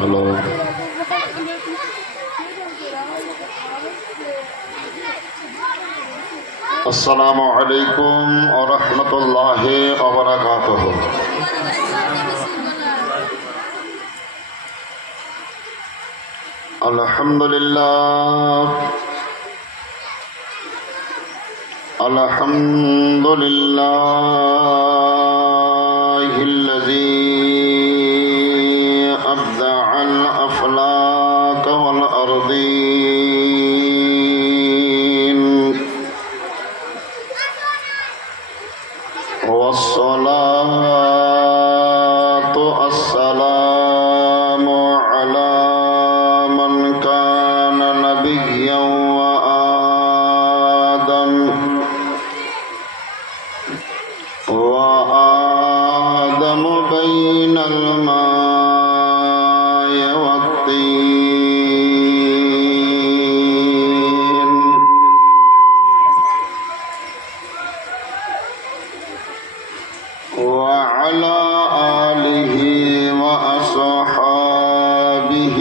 Hello, আসসালামু আলাইকুম ওয়া রাহমাতুল্লাহি ওয়া বারাকাতুহু। আলহামদুলিল্লাহ আলহামদুলিল্লাহিল্লাযী আবদাআল আফলাক ওয়াল আরদিন ওয়াসসালাতু আসসালামু আলা মান কানা নাবিয়্যান ওয়া আদম وآدم بين الماء والطين وعلى آله وأصحابه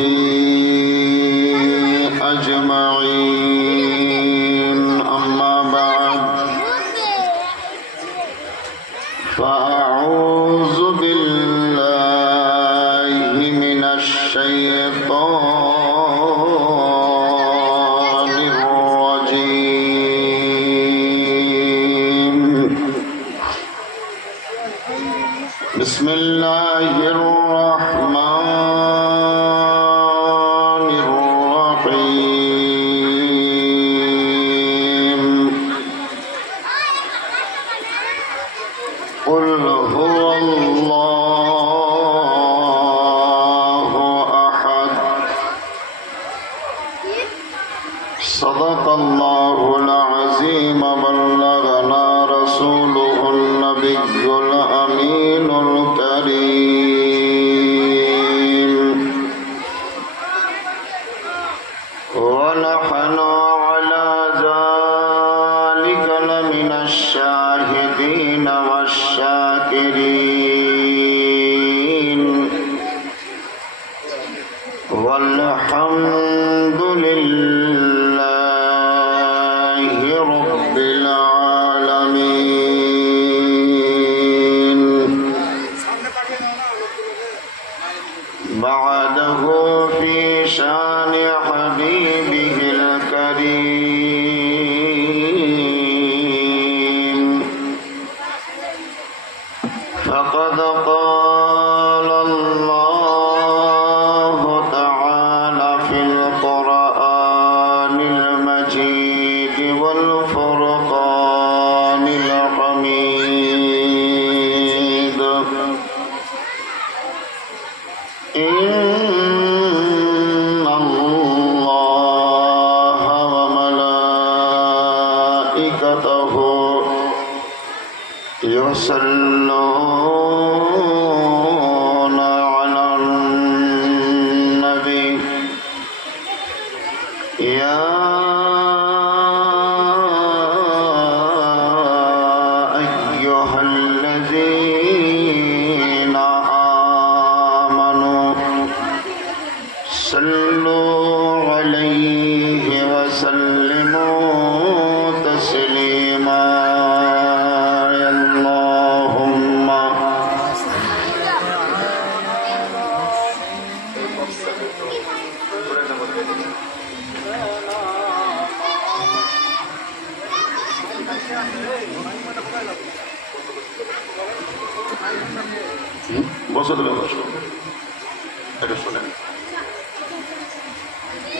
أجمعين. أما بعد فأعوذ بالله من الشيطان الرجيم. بسم الله الرحمن الرحيم. قل هو الله أحد. صدق الله العظيم. بلغنا رسوله النبي الأمين الكريم. ونحن على ذلك لمن الشاهدين والشاكرين. والحمد لله رب العالمين. بعده في شان حبيبه الكريم فقد قال الله تعالى في القرآن المجيد والفرقان الحميد. إن الله وملائكته يصلون على النبي. يا أيها الذين آمنوا صلوا عليه وسلموا تسليما. اللهم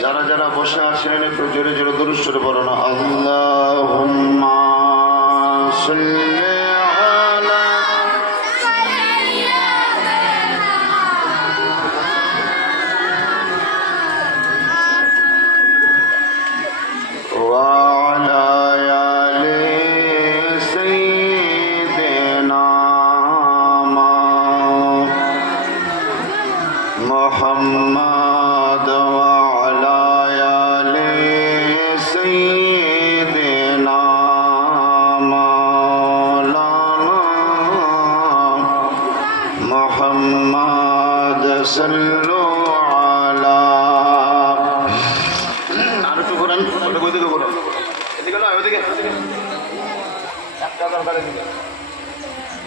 যারা যারা বসে আছেন একটু জোরে জোরে দুরূদ শরীফ পড়ুন। আল্লাহুম্মা সাল্লি আলা ওয়া আলা আলি সাইয়্যিদিনা মুহাম্মাদ ওয়া আলা আলি সাইয়্যিদিনা محمد صلوا على আরেকটু করেন ওদিকে করেন এদিকে না ওদিকে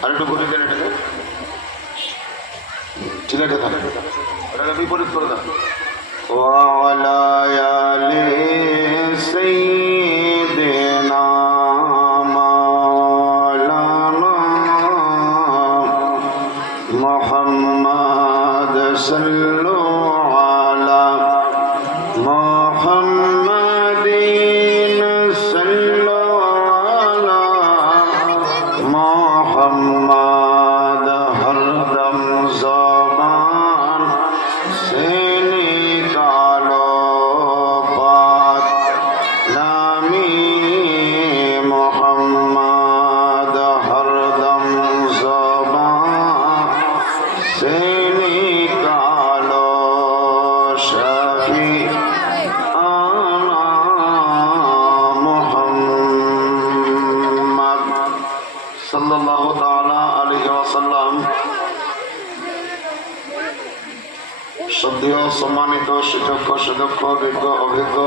আরেকটু করে দেন এটাকে ঠিক আছে থাকে ওটাকে বিপরীত করে দাও وعلى آل سيدنا مولانا محمد صلوا على محمد صلوا على محمد हर दम ज़बान से निकालो बात नामी मोहम्मद हर दम ज़बान से निकालो शफी आना मोहम्मद सल्लल्लाहु ताला अलैहि वसल्लम। শ্রদ্ধেয় সম্মানিত সুযোগ্য সুদক্ষ বিজ্ঞ অভিজ্ঞ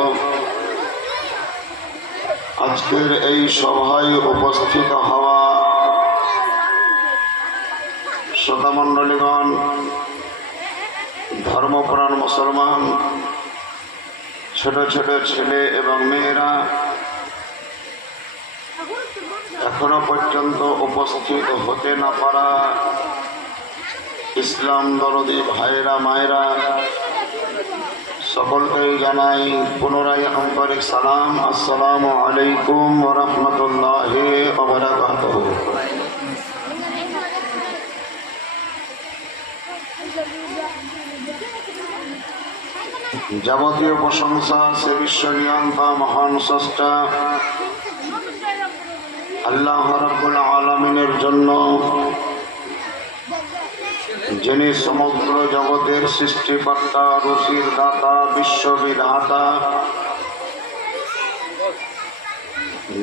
আজকের এই সভায় উপস্থিত হওয়া শ্রোতামণ্ডলীগণ, ধর্মপ্রাণ মুসলমান, ছোট ছোট ছেলে এবং মেয়েরা, এখনো পর্যন্ত উপস্থিত হতে না পারা ইসলাম দরদি ভাইরা মায়েরা, সকলকেই জানাই পুনরায় আন্তরিক সালাম। আসসালামু আলাইকুম ওয়া রাহমাতুল্লাহি ওয়া বারাকাতুহু। যাবতীয় প্রশংসা সে বিশ্ব নিয়ন্তা মহান স্রষ্টা আল্লাহ রাব্বুল আলামিনের জন্য, যিনি সমগ্র জগতের সৃষ্টিকর্তা, রুচির দাতা, বিশ্ববিধাতা,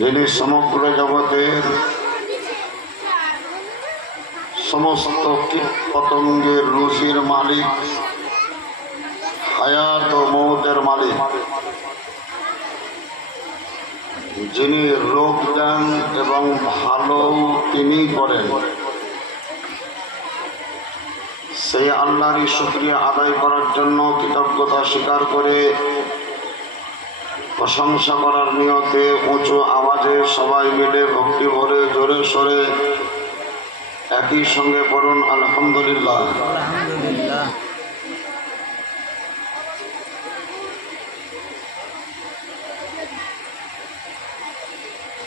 যিনি সমগ্র জগতের সমস্ত কীট পতঙ্গের রুচির মালিক, হায়াত ও মৌতের মালিক, যিনি রোগ দেন এবং ভালো তিনি করেন, সেই আল্লাহরই শুকরিয়া আদায় করার জন্য কৃতজ্ঞতা স্বীকার করে প্রশংসা করার নিয়তে উঁচু আওয়াজে সবাই মিলে ভক্তি ভরে জোরে সরে একই সঙ্গে পড়ুন আলহামদুলিল্লাহ।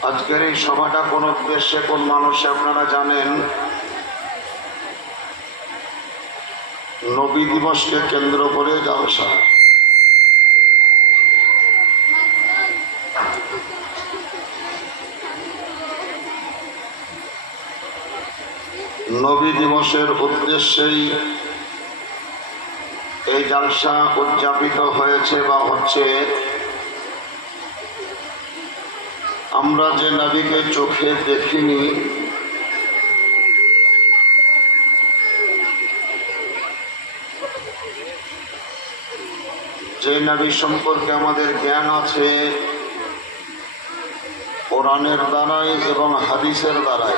আজকের এই সভাটা কোন উদ্দেশ্যে, কোন মানুষে আপনারা জানেন। নবী দিবসকে কেন্দ্র করে জলসা। নবী দিবসের উদ্দেশ্যেই এই জলসা উদযাপিত হয়েছে বা হচ্ছে। আমরা যে নবীকে চোখে দেখিনি, যে নবী সম্পর্কে আমাদের জ্ঞান আছে কোরআনের দ্বারাই এবং হাদিসের দ্বারাই,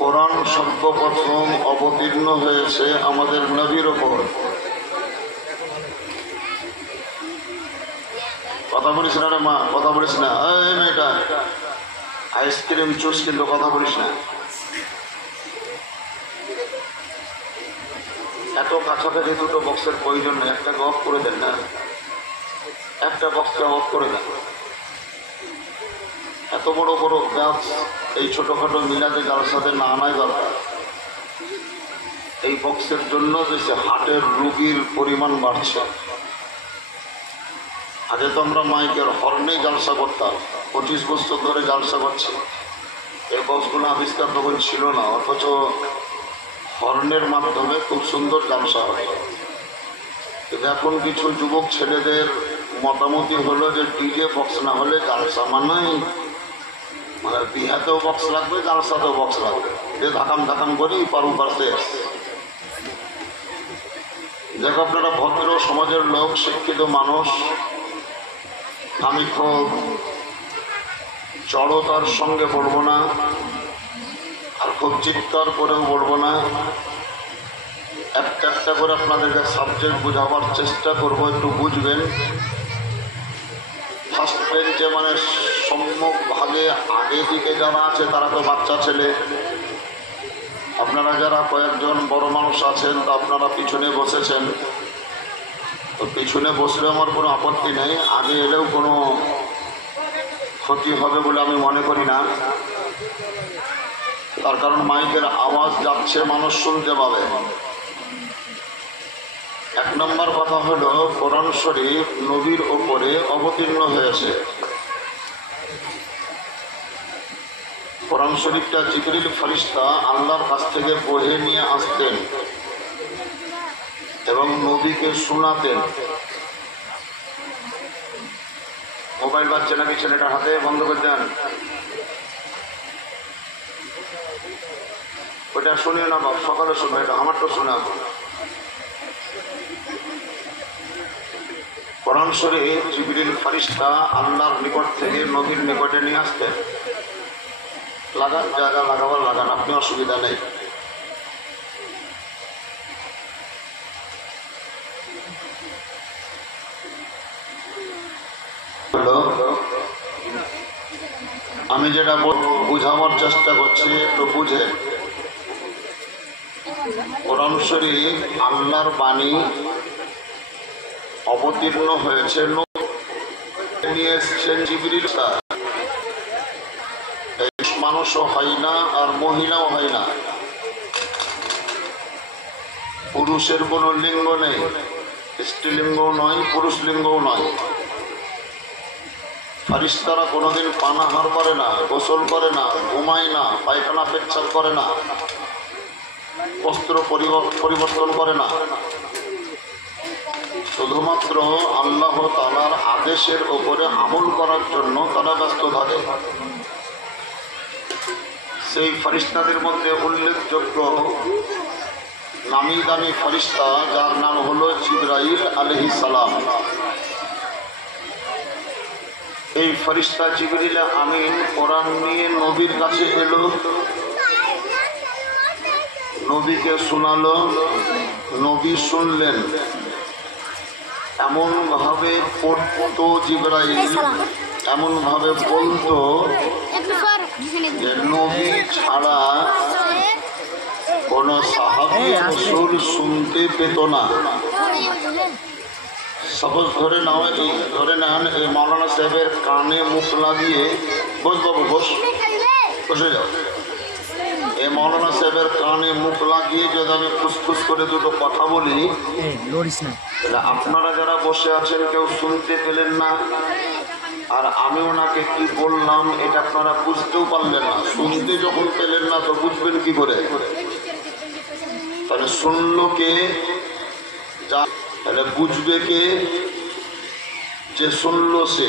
কোরআন সর্বপ্রথম অবতীর্ণ হয়েছে আমাদের নবীর ওপর। কথা বলিস না রে মা, কথা বলিস না। এই মেয়েটা আইসক্রিম চুস, কিন্তু কথা বলিস না। এত কাছাকাছি দুটো বক্সের প্রয়োজন নেই, একটা অফ করে দেন না, একটা বক্সটা অফ করে দেন। এত বড় বড় গাছ এই ছোটখাটো মিলাদে জালসাতে না আনাই দরকার। এই বক্সের জন্য বেশি হার্টের রোগীর পরিমাণ বাড়ছে। আগে তো আমরা মাইকের হর্নে জালসা করতাম, 25 বছর ধরে জালসা করছি। এই বক্সগুলো আবিষ্কার তখন ছিল না, অথচ হর্নের মাধ্যমে খুব সুন্দর জালসা হয়। কিন্তু এখন কিছু যুবক ছেলেদের মতামতি হলো যে ডিজে বক্স না হলে জালসা মানাই। মানে বিহাতেও বক্স লাগবে, জালসাতেও বক্স লাগবে, যে ধাকাম ধাকাম করি পার উপার শেষ। দেখো আপনারা ভদ্র সমাজের লোক, শিক্ষিত মানুষ, আমি খুব জড়তার সঙ্গে বলবো না, আর খুব চিৎকার করেও বলবো না, একটা একটা করে আপনাদেরকে সাবজেক্ট বোঝাবার চেষ্টা করব, একটু বুঝবেন। ফার্স্ট বেঞ্চে মানে সম্মুখ ভাগে আগে দিকে যারা আছে তারা তো বাচ্চা ছেলে, আপনারা যারা কয়েকজন বড় মানুষ আছেন তা আপনারা পিছনে বসেছেন, তো পিছনে বসলে আমার কোনো আপত্তি নেই, আগে এলেও কোনো ক্ষতি হবে বলে আমি মনে করি না। তার কারণ মাইকের আওয়াজ যাচ্ছে, মানুষ শুনতে পাবে। এক নম্বর কথা হলো, কোরআন শরীফ নবীর ওপরে অবতীর্ণ হয়েছে। কোরআন শরীফটা জিবরিল ফেরেশতা আল্লাহর কাছ থেকে বহে নিয়ে আসতেন এবং নবীকে শোনাতেন। মোবাইল বাজছে নাকি ছেলেটার হাতে? বন্ধ করে দেন, ওইটা শুনিও না বাপ, সকালে শুনবে, এটা আমারটা শোনা। কোরআন শরীফ জিবরিল ফেরেশতা আল্লাহর নিকট থেকে নবীর নিকটে নিয়ে আসতেন। লাগান, জায়গা লাগাবার লাগান, আপনি অসুবিধা নেই। আমি যেটা বুঝাবার চেষ্টা করছি একটু বুঝে। কোরআন শরীফ আল্লাহর বাণী অবতীর্ণ হয়েছে, নিয়ে এসছেন জিবরিল। মানুষও হয় না আর মহিলাও হয় না, পুরুষের কোনো লিঙ্গ নেই, স্ত্রীলিঙ্গও নয়, পুরুষ লিঙ্গও নয়। ফেরেশতারা কোনোদিন পানাহার করে না, গোসল করে না, ঘুমায় না, পায়খানা পেচ্ছাপ করে না, বস্ত্র পরিবর্তন করে না, শুধুমাত্র আল্লাহ তাআলার আদেশের ওপরে আমল করার জন্য তারা ব্যস্ত থাকে। সেই ফেরেশতাদের মধ্যে উল্লেখযোগ্য নামি দামি ফেরেশতা যার নাম হলো জিবরাইল আলাইহিস সালাম। এই ফেরেশতা জিবরিল আমিন কোরআন নিয়ে নবীর কাছে এলো, নবীকে শোনালো, নবী শুনলেন। এমন ভাবে পড়তো জিবরাইল, এমন ভাবে বলতো যে নবী ছাড়া কোন সাহাবী রাসূল শুনতে পেত না। সাপোজ ধরে নেন এই মৌলানা সাহেবের কানে মুখ লাগিয়ে, বস বাবু বস, বসে যাও, এই মৌলানা সাহেবের কানে মুখ লাগিয়ে যদি আমি ফুসফুস করে দুটো কথা বলি, আপনারা যারা বসে আছেন কেউ শুনতে পেলেন না, আর আমি ওনাকে কি বললাম এটা আপনারা বুঝতেও পারলেন না। শুনতে যখন পেলেন না তো বুঝবেন কি করে? তাহলে শুনলো কে? যা তাহলে বুঝবে কে? যে শুনলো সে।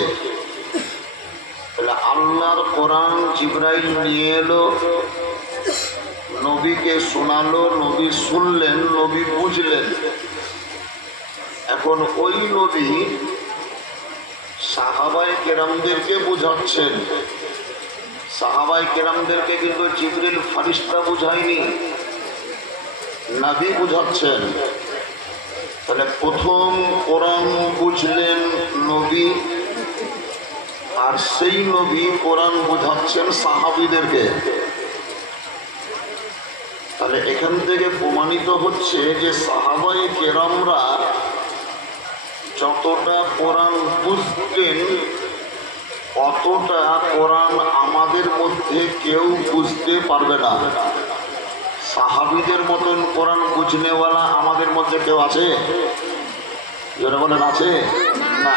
তাহলে আল্লাহর কোরআন জিবরাইল নিয়ে এলো, নবীকে শোনালো, নবী শুনলেন, নবী বুঝলেন। এখন ওই নবী সাহাবায়ে কেরামদেরকে বুঝাচ্ছেন। সাহাবায়ে কেরামদেরকে কিন্তু জিবরিল ফেরেশতা বুঝায়নি, নবী বুঝাচ্ছেন। তাহলে প্রথম কোরআন বুঝলেন নবী, আর সেই নবী কোরআন বুঝাচ্ছেন সাহাবীদেরকে। তাহলে এখান থেকে প্রমাণিত হচ্ছে যে সাহাবায়ে কেরামরা যতটা কোরআন বুঝতেন অতটা কোরআন আমাদের মধ্যে কেউ বুঝতে পারবে না। সাহাবীদের মতন কোরআন বুঝনেওয়ালা আমাদের মধ্যে কেউ আছে? যারা বলেন আছে? না।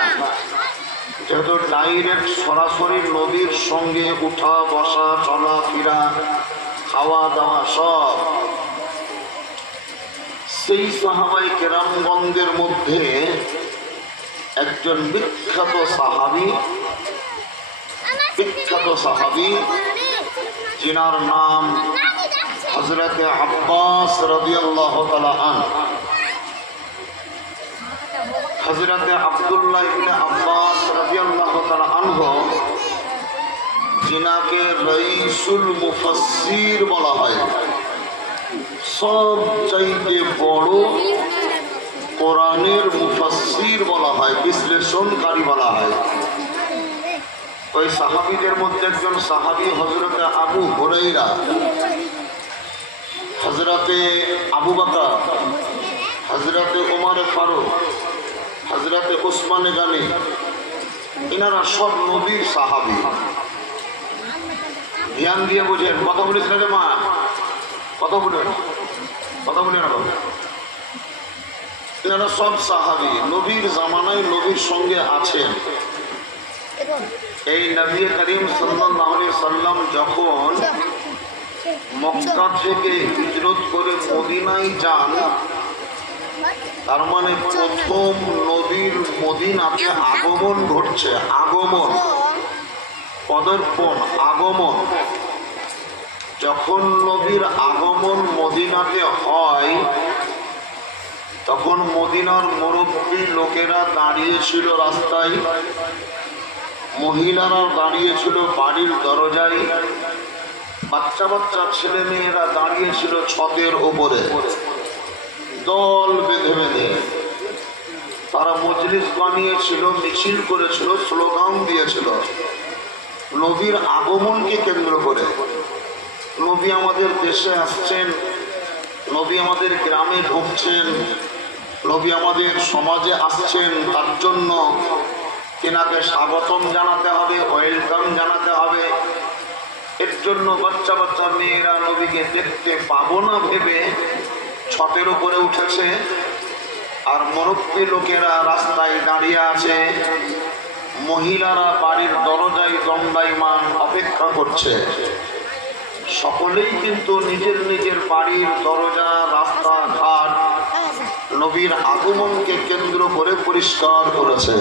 যেহেতু ডাইরেক্ট সরাসরি নবীর সঙ্গে উঠা বসা, চলাফেরা, খাওয়া দাওয়া সব, সেই সাহাবায়ে কেরামগণদের মধ্যে একজন বিখ্যাত সাহাবী বিখ্যাত সাহাবী, যিনার নাম হযরতে আব্বাস রাদিয়াল্লাহু তাআলা আনহু। হযরতে আব্দুল্লাহ ইবনে আব্বাস রাদিয়াল্লাহু তাআলা আনহু, যিনাকে রাইসুল মুফাসসির বলা হয়, সবচাইতে বড় কোরআনের মুফাসসির বলা হয়, বিশ্লেষণকারী বলা হয়। ওই সাহাবীদের মধ্যে একজন সাহাবী হযরতে আবু হুরায়রা, হযরতে আবু বকর, হযরতে ওমর ফারুক, হযরতে উসমান গনি, এনারা সব নবীর সাহাবী। ধ্যান দিয়ে বুঝেন, কথা বলেছেন রে মা, কথা বলেন না বাবা। এনারা সব সাহাবী, নবীর জামানায় নবীর সঙ্গে আছেন। এই নবী করিম সাল্লাল্লাহু আলাইহি সাল্লাম যখন মক্কা থেকে হিজরত করে মদিনায় যান, তার মানে প্রথম নবীর মদিনাতে আগমন ঘটছে। আগমন, পদার্পণ, আগমন। যখন নবীর আগমন মদিনাতে হয়, তখন মদিনার মুরব্বী লোকেরা দাঁড়িয়েছিল রাস্তায়, মহিলারা দাঁড়িয়েছিল বাড়ির দরজায়, বাচ্চা বাচ্চা ছেলে মেয়েরা দাঁড়িয়েছিল ছতের ওপরে, দল বেঁধে বেঁধে। তারা মজলিস বানিয়েছিল, মিছিল করেছিল, স্লোগান দিয়েছিল নবীর আগমনকে কেন্দ্র করে। নবী আমাদের দেশে আসছেন, নবী আমাদের গ্রামে ঢুকছেন, নবী আমাদের সমাজে আসছেন, তার জন্য তেনাকে স্বাগতম জানাতে হবে, ওয়েলকাম জানাতে হবে। এর জন্য বাচ্চা বাচ্চা মেয়েরা নবীকে দেখতে পাবো না ভেবে ছতের উপরে উঠেছে, আর মুরব্বী লোকেরা রাস্তায় দাঁড়িয়ে আছে, মহিলারা বাড়ির দরজায় দণ্ডায়মান অপেক্ষা করছে। সকলেই কিন্তু নিজের নিজের বাড়ির দরজা, রাস্তাঘাট নবীর আগমনকে কেন্দ্র করে পরিষ্কার করেছে।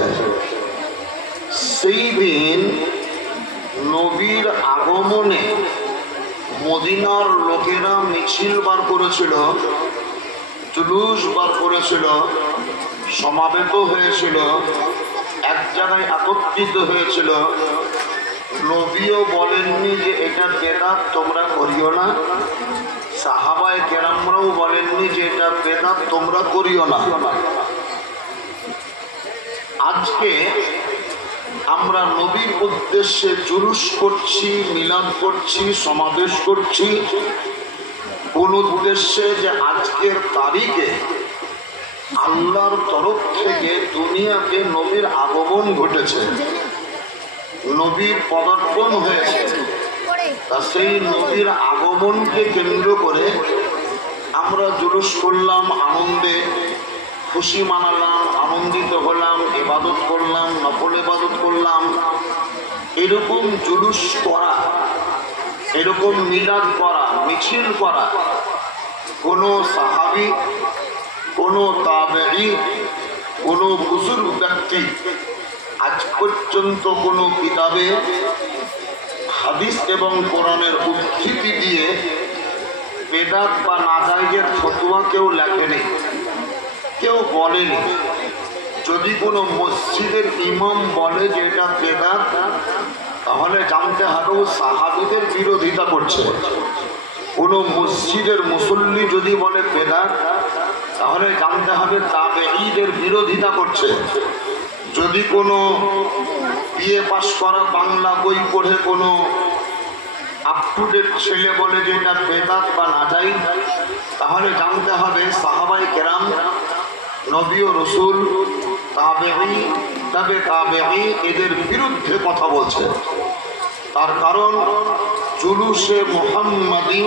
সেই দিন নবীর আগমনে মদিনার লোকেরা মিছিল বার করেছিল, জুলুস বার করেছিল, সমাবেত হয়েছিল, এক জায়গায় একত্রিত হয়েছিল। নবীও বলেননি যে এটা বেদাত, তোমরা করিও না। সাহাবায়ে কেরামরাও বলেননি যে এটা বেদাত, তোমরা করিও না। আজকে আমরা নবীর উদ্দেশ্যে জুলুস করছি, মিলাদ করছি, সমাবেশ করছি, কোন উদ্দেশ্যে যে আজকের তারিখে আল্লাহর তরফ থেকে দুনিয়াকে নবীর আগমন ঘটেছে, নবীর পদার্পণ হয়েছে। তা সেই নবীর আগমনকে কেন্দ্র করে আমরা জুলুস করলাম, আনন্দে খুশি মানালাম, আনন্দিত হলাম, ইবাদত করলাম, নফল ইবাদত করলাম। এরকম জুলুস করা, এরকম মিলাদ করা, মিছিল করা কোনো সাহাবী, কোনো তাবেঈ, কোনো বুজুর্গ ব্যক্তি আজ পর্যন্ত কোনো কিতাবে হাদিস এবং কোরআনের উদ্ধৃতি দিয়ে বেদাত বা নাজায়েজের ফতোয়া কেউ লেখেনি, কেউ বলেনি। যদি কোনো মসজিদের ইমাম বলে যে এটা বেদাত, তাহলে জানতে হবে ও সাহাবীদের বিরোধিতা করছে। কোনো মসজিদের মুসল্লি যদি বলে বেদাত, তাহলে জানতে হবে তাবেঈদের বিরোধিতা করছে। যদি কোনো বিএ পাস করা বাংলা বই পড়ে কোনো আপ টু ডেট ছেলে বলে যে এটা বেদাত বা নাজায়েজ, তাহলে জানতে হবে সাহাবায়ে কেরাম, নবী ও রাসূল, তাবেঈ, তবে তাবেঈ এদের বিরুদ্ধে কথা বলছে। তার কারণ জুলুসে মুহাম্মাদি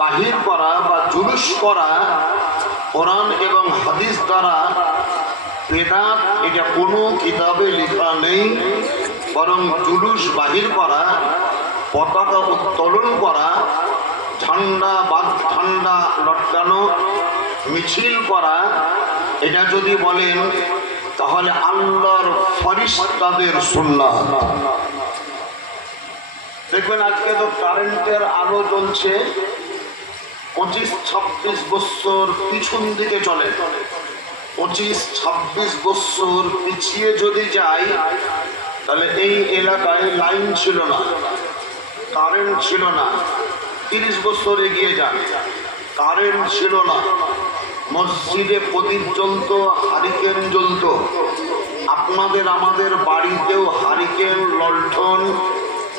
বাহির করা বা জুলুস করা কোরআন এবং হাদিস দ্বারা বেদাত, এটা কোনো কিতাবে লেখা নেই। বরং জুলুস বাহির করা, পতাকা উত্তোলন করা, ঝান্ডা লটকানো, মিছিল করা, এটা যদি বলেন তাহলে আল্লাহর ফেরেশতাদের সুন্নাত। দেখবেন আজকে তো কারেন্টের আলো জ্বলছে 25-26 বছর পিছন দিকে চলে। 25-26 বছর পিছিয়ে যদি যাই তাহলে এই এলাকায় লাইন ছিল না, কারেন্ট ছিল না। 30 বছর এগিয়ে যান, কারেন্ট ছিল না, মসজিদে প্রদীপ জ্বলত, হারিকেন জ্বলত। আপনাদের আমাদের বাড়িতেও হারিকেন, লণ্ঠন,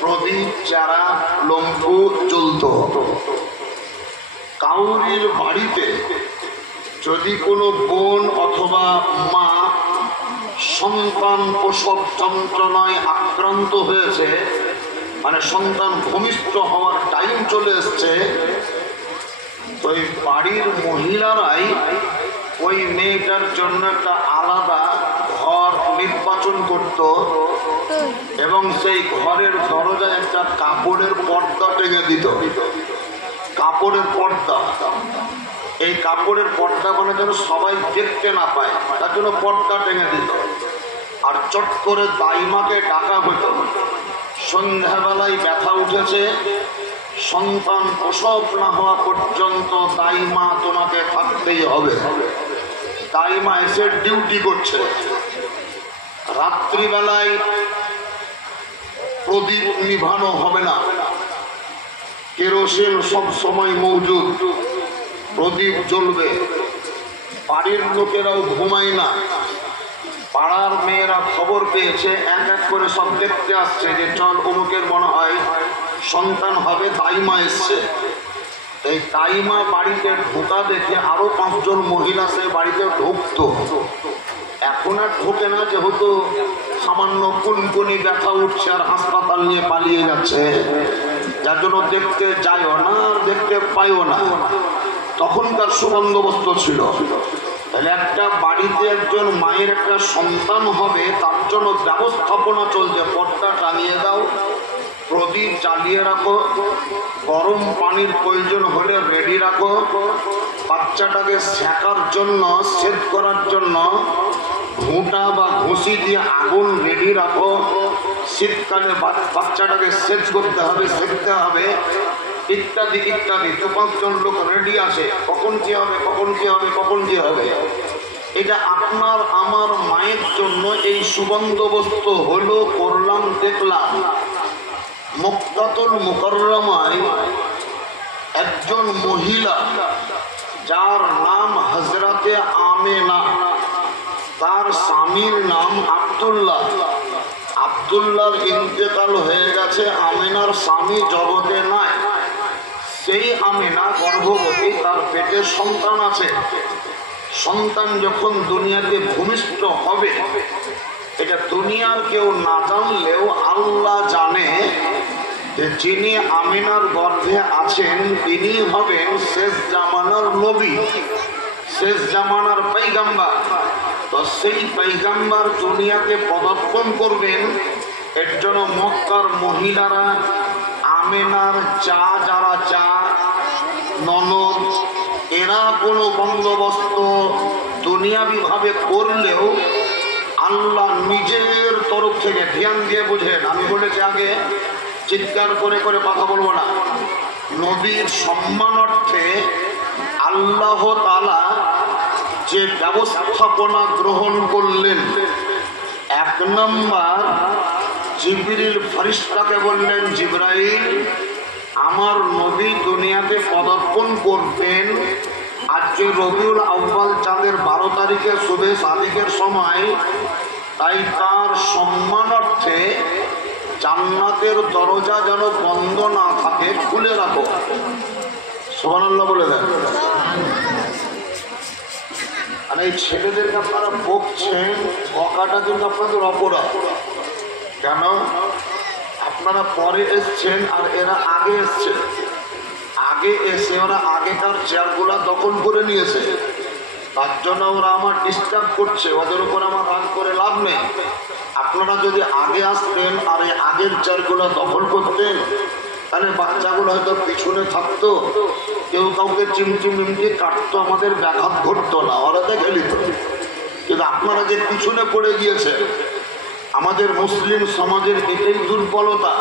প্রদীপ, চারা, লম্ফু জ্বলত। কাউরির বাড়িতে যদি কোনো বোন অথবা মা সন্তান প্রসব যন্ত্রণায় আক্রান্ত হয়েছে, মানে সন্তান ভূমিষ্ঠ হওয়ার টাইম চলে এসছে, ওই বাড়ির মহিলারাই ওই মেয়েটার জন্য একটা আলাদা ঘর নির্বাচন করত এবং সেই ঘরের দরজায় একটা কাপড়ের পর্দা টেনে দিত। কাপড়ের পর্দা, এই কাপড়ের পর্দা মানে যেন সবাই দেখতে না পায়, তার জন্য পর্দা টেনে দিত। আর চট করে দাইমাকে ডাকা হতো, সন্ধ্যাবেলায় ব্যথা উঠেছে, সন্তান প্রসব না হওয়া পর্যন্ত দাইমা তোমাকে থাকতেই হবে। দাইমা এসে ডিউটি করছে। রাত্রিবেলায় প্রদীপ নিভানো হবে না, কেরোসিন সব সময় মজুদ, প্রদীপ জ্বলবে। বাড়ির লোকেরাও ঘুমায় না। পাড়ার মেয়েরা খবর পেয়েছে, এক এক করে সব দেখতে আসছে যে চল অমুকের মনে হয় সন্তান হবে, দাইমা এসছে। এই দাইমা বাড়িতে ঢোকা দেখে আরো 5 জন মহিলা সে বাড়িতে ঢুকতো। এখন আর ঢোকে না, যেহেতু সামান্য কুনকুনি ব্যথা উঠছে আর হাসপাতাল নিয়ে পালিয়ে যাচ্ছে, যার জন্য দেখতে যায়ও না, দেখতে পাইও না। তখনকার সুবন্দোবস্ত ছিল। তাহলে একটা বাড়িতে একজন মায়ের একটা সন্তান হবে, তার জন্য ব্যবস্থাপনা চলছে। পর্দা টানিয়ে দাও, প্রদীপ জ্বালিয়ে রাখো, গরম পানির প্রয়োজন হলে রেডি রাখো, বাচ্চাটাকে সেকার জন্য, সেদ্ধ করার জন্য ঘুঁটা বা ঘুষি দিয়ে আগুন রেডি রাখো। শীতকালে বাচ্চাটাকে সেদ্ধ করতে হবে, সেঁকতে হবে, ইত্যাদি ইত্যাদি। 2-5 জন লোক রেডি আছে, কখন কি হবে, কখন কি হবে, কখন কি হবে। এটা আপনার আমার মায়ের জন্য এই সুবন্দোবস্ত হলো, করলাম, দেখলাম। মক্কাতুল মুকাররমায় একজন মহিলা যার নাম হযরতে আমেনা, তার স্বামীর নাম আব্দুল্লাহ। আব্দুল্লাহর ইন্তেকাল হয়ে গেছে, আমেনার স্বামী জগতে নাই। সেই আমেনা গর্ভবতী, তার পেটে সন্তান আছে। সন্তান যখন দুনিয়াতে ভূমিষ্ঠ হবে, এটা দুনিয়ার কেউ না জানলেও আল্লাহ জানে যে যিনি আমিনার গর্ভে আছেন তিনি হবেন শেষ জামানার নবী, শেষ জামানার পয়গম্বর। তো সেই পয়গম্বর দুনিয়াতে পদার্পণ করবেন। এর জন্য মক্কার মহিলারা আমিনার যারা ননদ, এরা কোনো বন্দোবস্ত দুনিয়াবিভাবে করলেও আল্লাহ নিজের তরফ থেকে ধ্যান দিয়ে বুঝেন। আমি বলেছি আগে, চিৎকার করে করে কথা বলবো না। নবীর সম্মানার্থে আল্লাহ তাআলা যে ব্যবস্থাপনা গ্রহণ করলেন, 1 নম্বর জিবরিল ফেরেশতাকে বললেন, জিবরাইল, আমার নবী দুনিয়াতে পদার্পণ করবেন আজকে রবিউল আউয়াল চাঁদের 12 তারিখে শুভে সাদিকের সময়, তাই তার সম্মানার্থে জান্নাতের দরজা যেন বন্ধ না থাকে, খুলে রাখো। সুবহানাল্লাহ বলে দেন। আর এই ছেলেদেরকে আপনারা বকছেন, বকাটা কিন্তু আপনাদের অপরাধ। কেন? আপনারা পরে এসছেন আর এরা আগে এসছে। আগে এসে ওরা আগেকার চেয়ারগুলা দখল করে নিয়েছে, তার জন্য ওরা আমার ডিস্টার্ব করছে। ওদের উপর আমার রাগ করে লাভ নেই। আপনারা যদি আগে আসতেন আর এই আগের চেয়ারগুলো দখল করতেন, তাহলে বাচ্চাগুলো হয়তো পিছনে থাকতো, কেউ কাউকে চিমটি মিমটি কাটতো, আমাদের ব্যাঘাত ঘটতো না, ওরা দেখে নিত। কিন্তু আপনারা যে পিছনে পড়ে গিয়েছে, আমাদের মুসলিম সমাজের এটাই দুর্বলতা।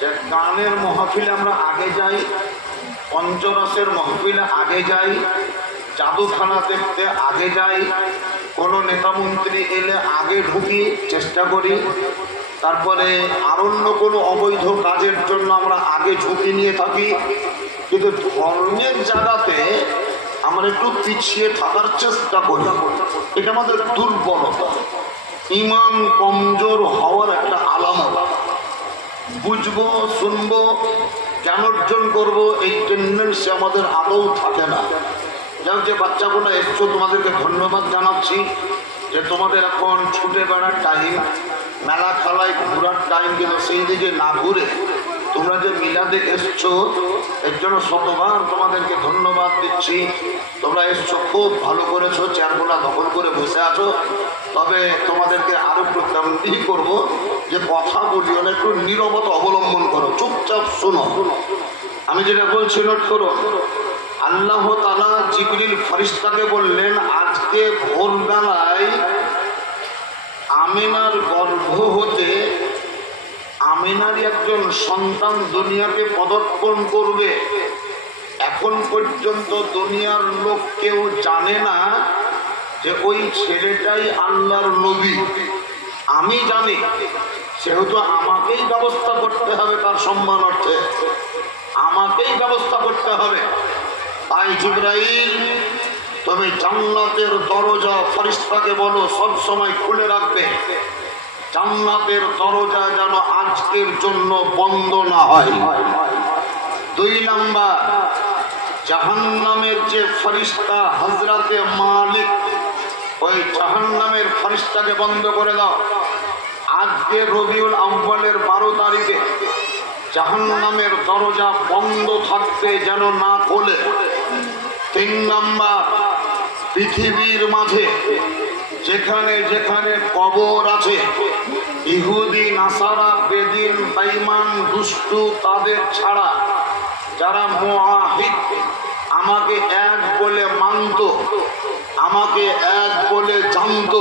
যে গানের মহফিলে আমরা আগে যাই, পঞ্চরসের মহফিলে আগে যাই, জাদুখানা দেখতে আগে যাই, কোনো নেতামন্ত্রী এলে আগে ঢুকি চেষ্টা করি, তারপরে আর অন্য কোনো অবৈধ কাজের জন্য আমরা আগে ঝুঁকি নিয়ে থাকি। কিন্তু ধর্মের জায়গাতে আমরা একটু পিছিয়ে থাকার চেষ্টা করি। এটা আমাদের দুর্বলতা, ইমান কমজোর হওয়ার একটা আলামত। বুঝবো, শুনবো, জ্ঞান অর্জন করবো, এই টেন্ডেন্সি আমাদের আদৌ থাকে না। যাও, যে বাচ্চাগুলো এসছো তোমাদেরকে ধন্যবাদ জানাচ্ছি যে তোমাদের এখন ছুটে বেড়ার টাইম, মেলা খেলায় ঘোরার টাইম, কিন্তু সেই দিকে না ঘুরে তোমরা যে মিলাদে এসছো এর জন্য শতবার তোমাদেরকে ধন্যবাদ দিচ্ছি। তোমরা এসছো, খুব ভালো করেছো, চেয়ারগুলা দখল করে বসে আছো। তবে তোমাদেরকে আরো একটু তাম্বিহ করবো যে কথা বলিও না, একটু নীরবতা অবলম্বন করো, চুপচাপ শোনো। আমি যেটা বলছি নোট করো। আল্লাহ তাআলা জিবরিল ফেরেশতাকে বললেন, আজকে ভোরবেলায় আমিনার গর্ভ হতে আমিনারই একজন সন্তান দুনিয়াতে পদার্পণ করবে। এখন পর্যন্ত দুনিয়ার লোক কেউ জানে না যে ওই ছেলেটাই আল্লাহর নবী। আমি জানি, সেহেতু আমাকেই ব্যবস্থা করতে হবে, তার সম্মান অর্থে আমাকেই ব্যবস্থা করতে হবে। তাই জিবরাইল, তুমি জান্নাতের দরজা ফেরেশতাকে বলো সব সময় খুলে রাখবে, জান্নাতের দরজা যেন আজকের জন্য বন্ধ না হয়। 2 নাম্বার, জাহান্নামের যে ফেরেশতা হযরতে মালিক, ওই জাহান্নামের ফেরেশতাকে বন্ধ করে দাও। আজকে রবিউল আউয়ালের 12 তারিখে জাহান্নামের দরজা বন্ধ থাকবে, যেন না খোলে। 3 নাম্বার, পৃথিবীর মাঝে যেখানে যেখানে কবর আছে, ইহুদি, নাসারা, বেদিন, বেঈমান, দুষ্টু, তাদের ছাড়া যারা মুআহিদ, আমাকে এক বলে মানত, আমাকে এক বলে জানত,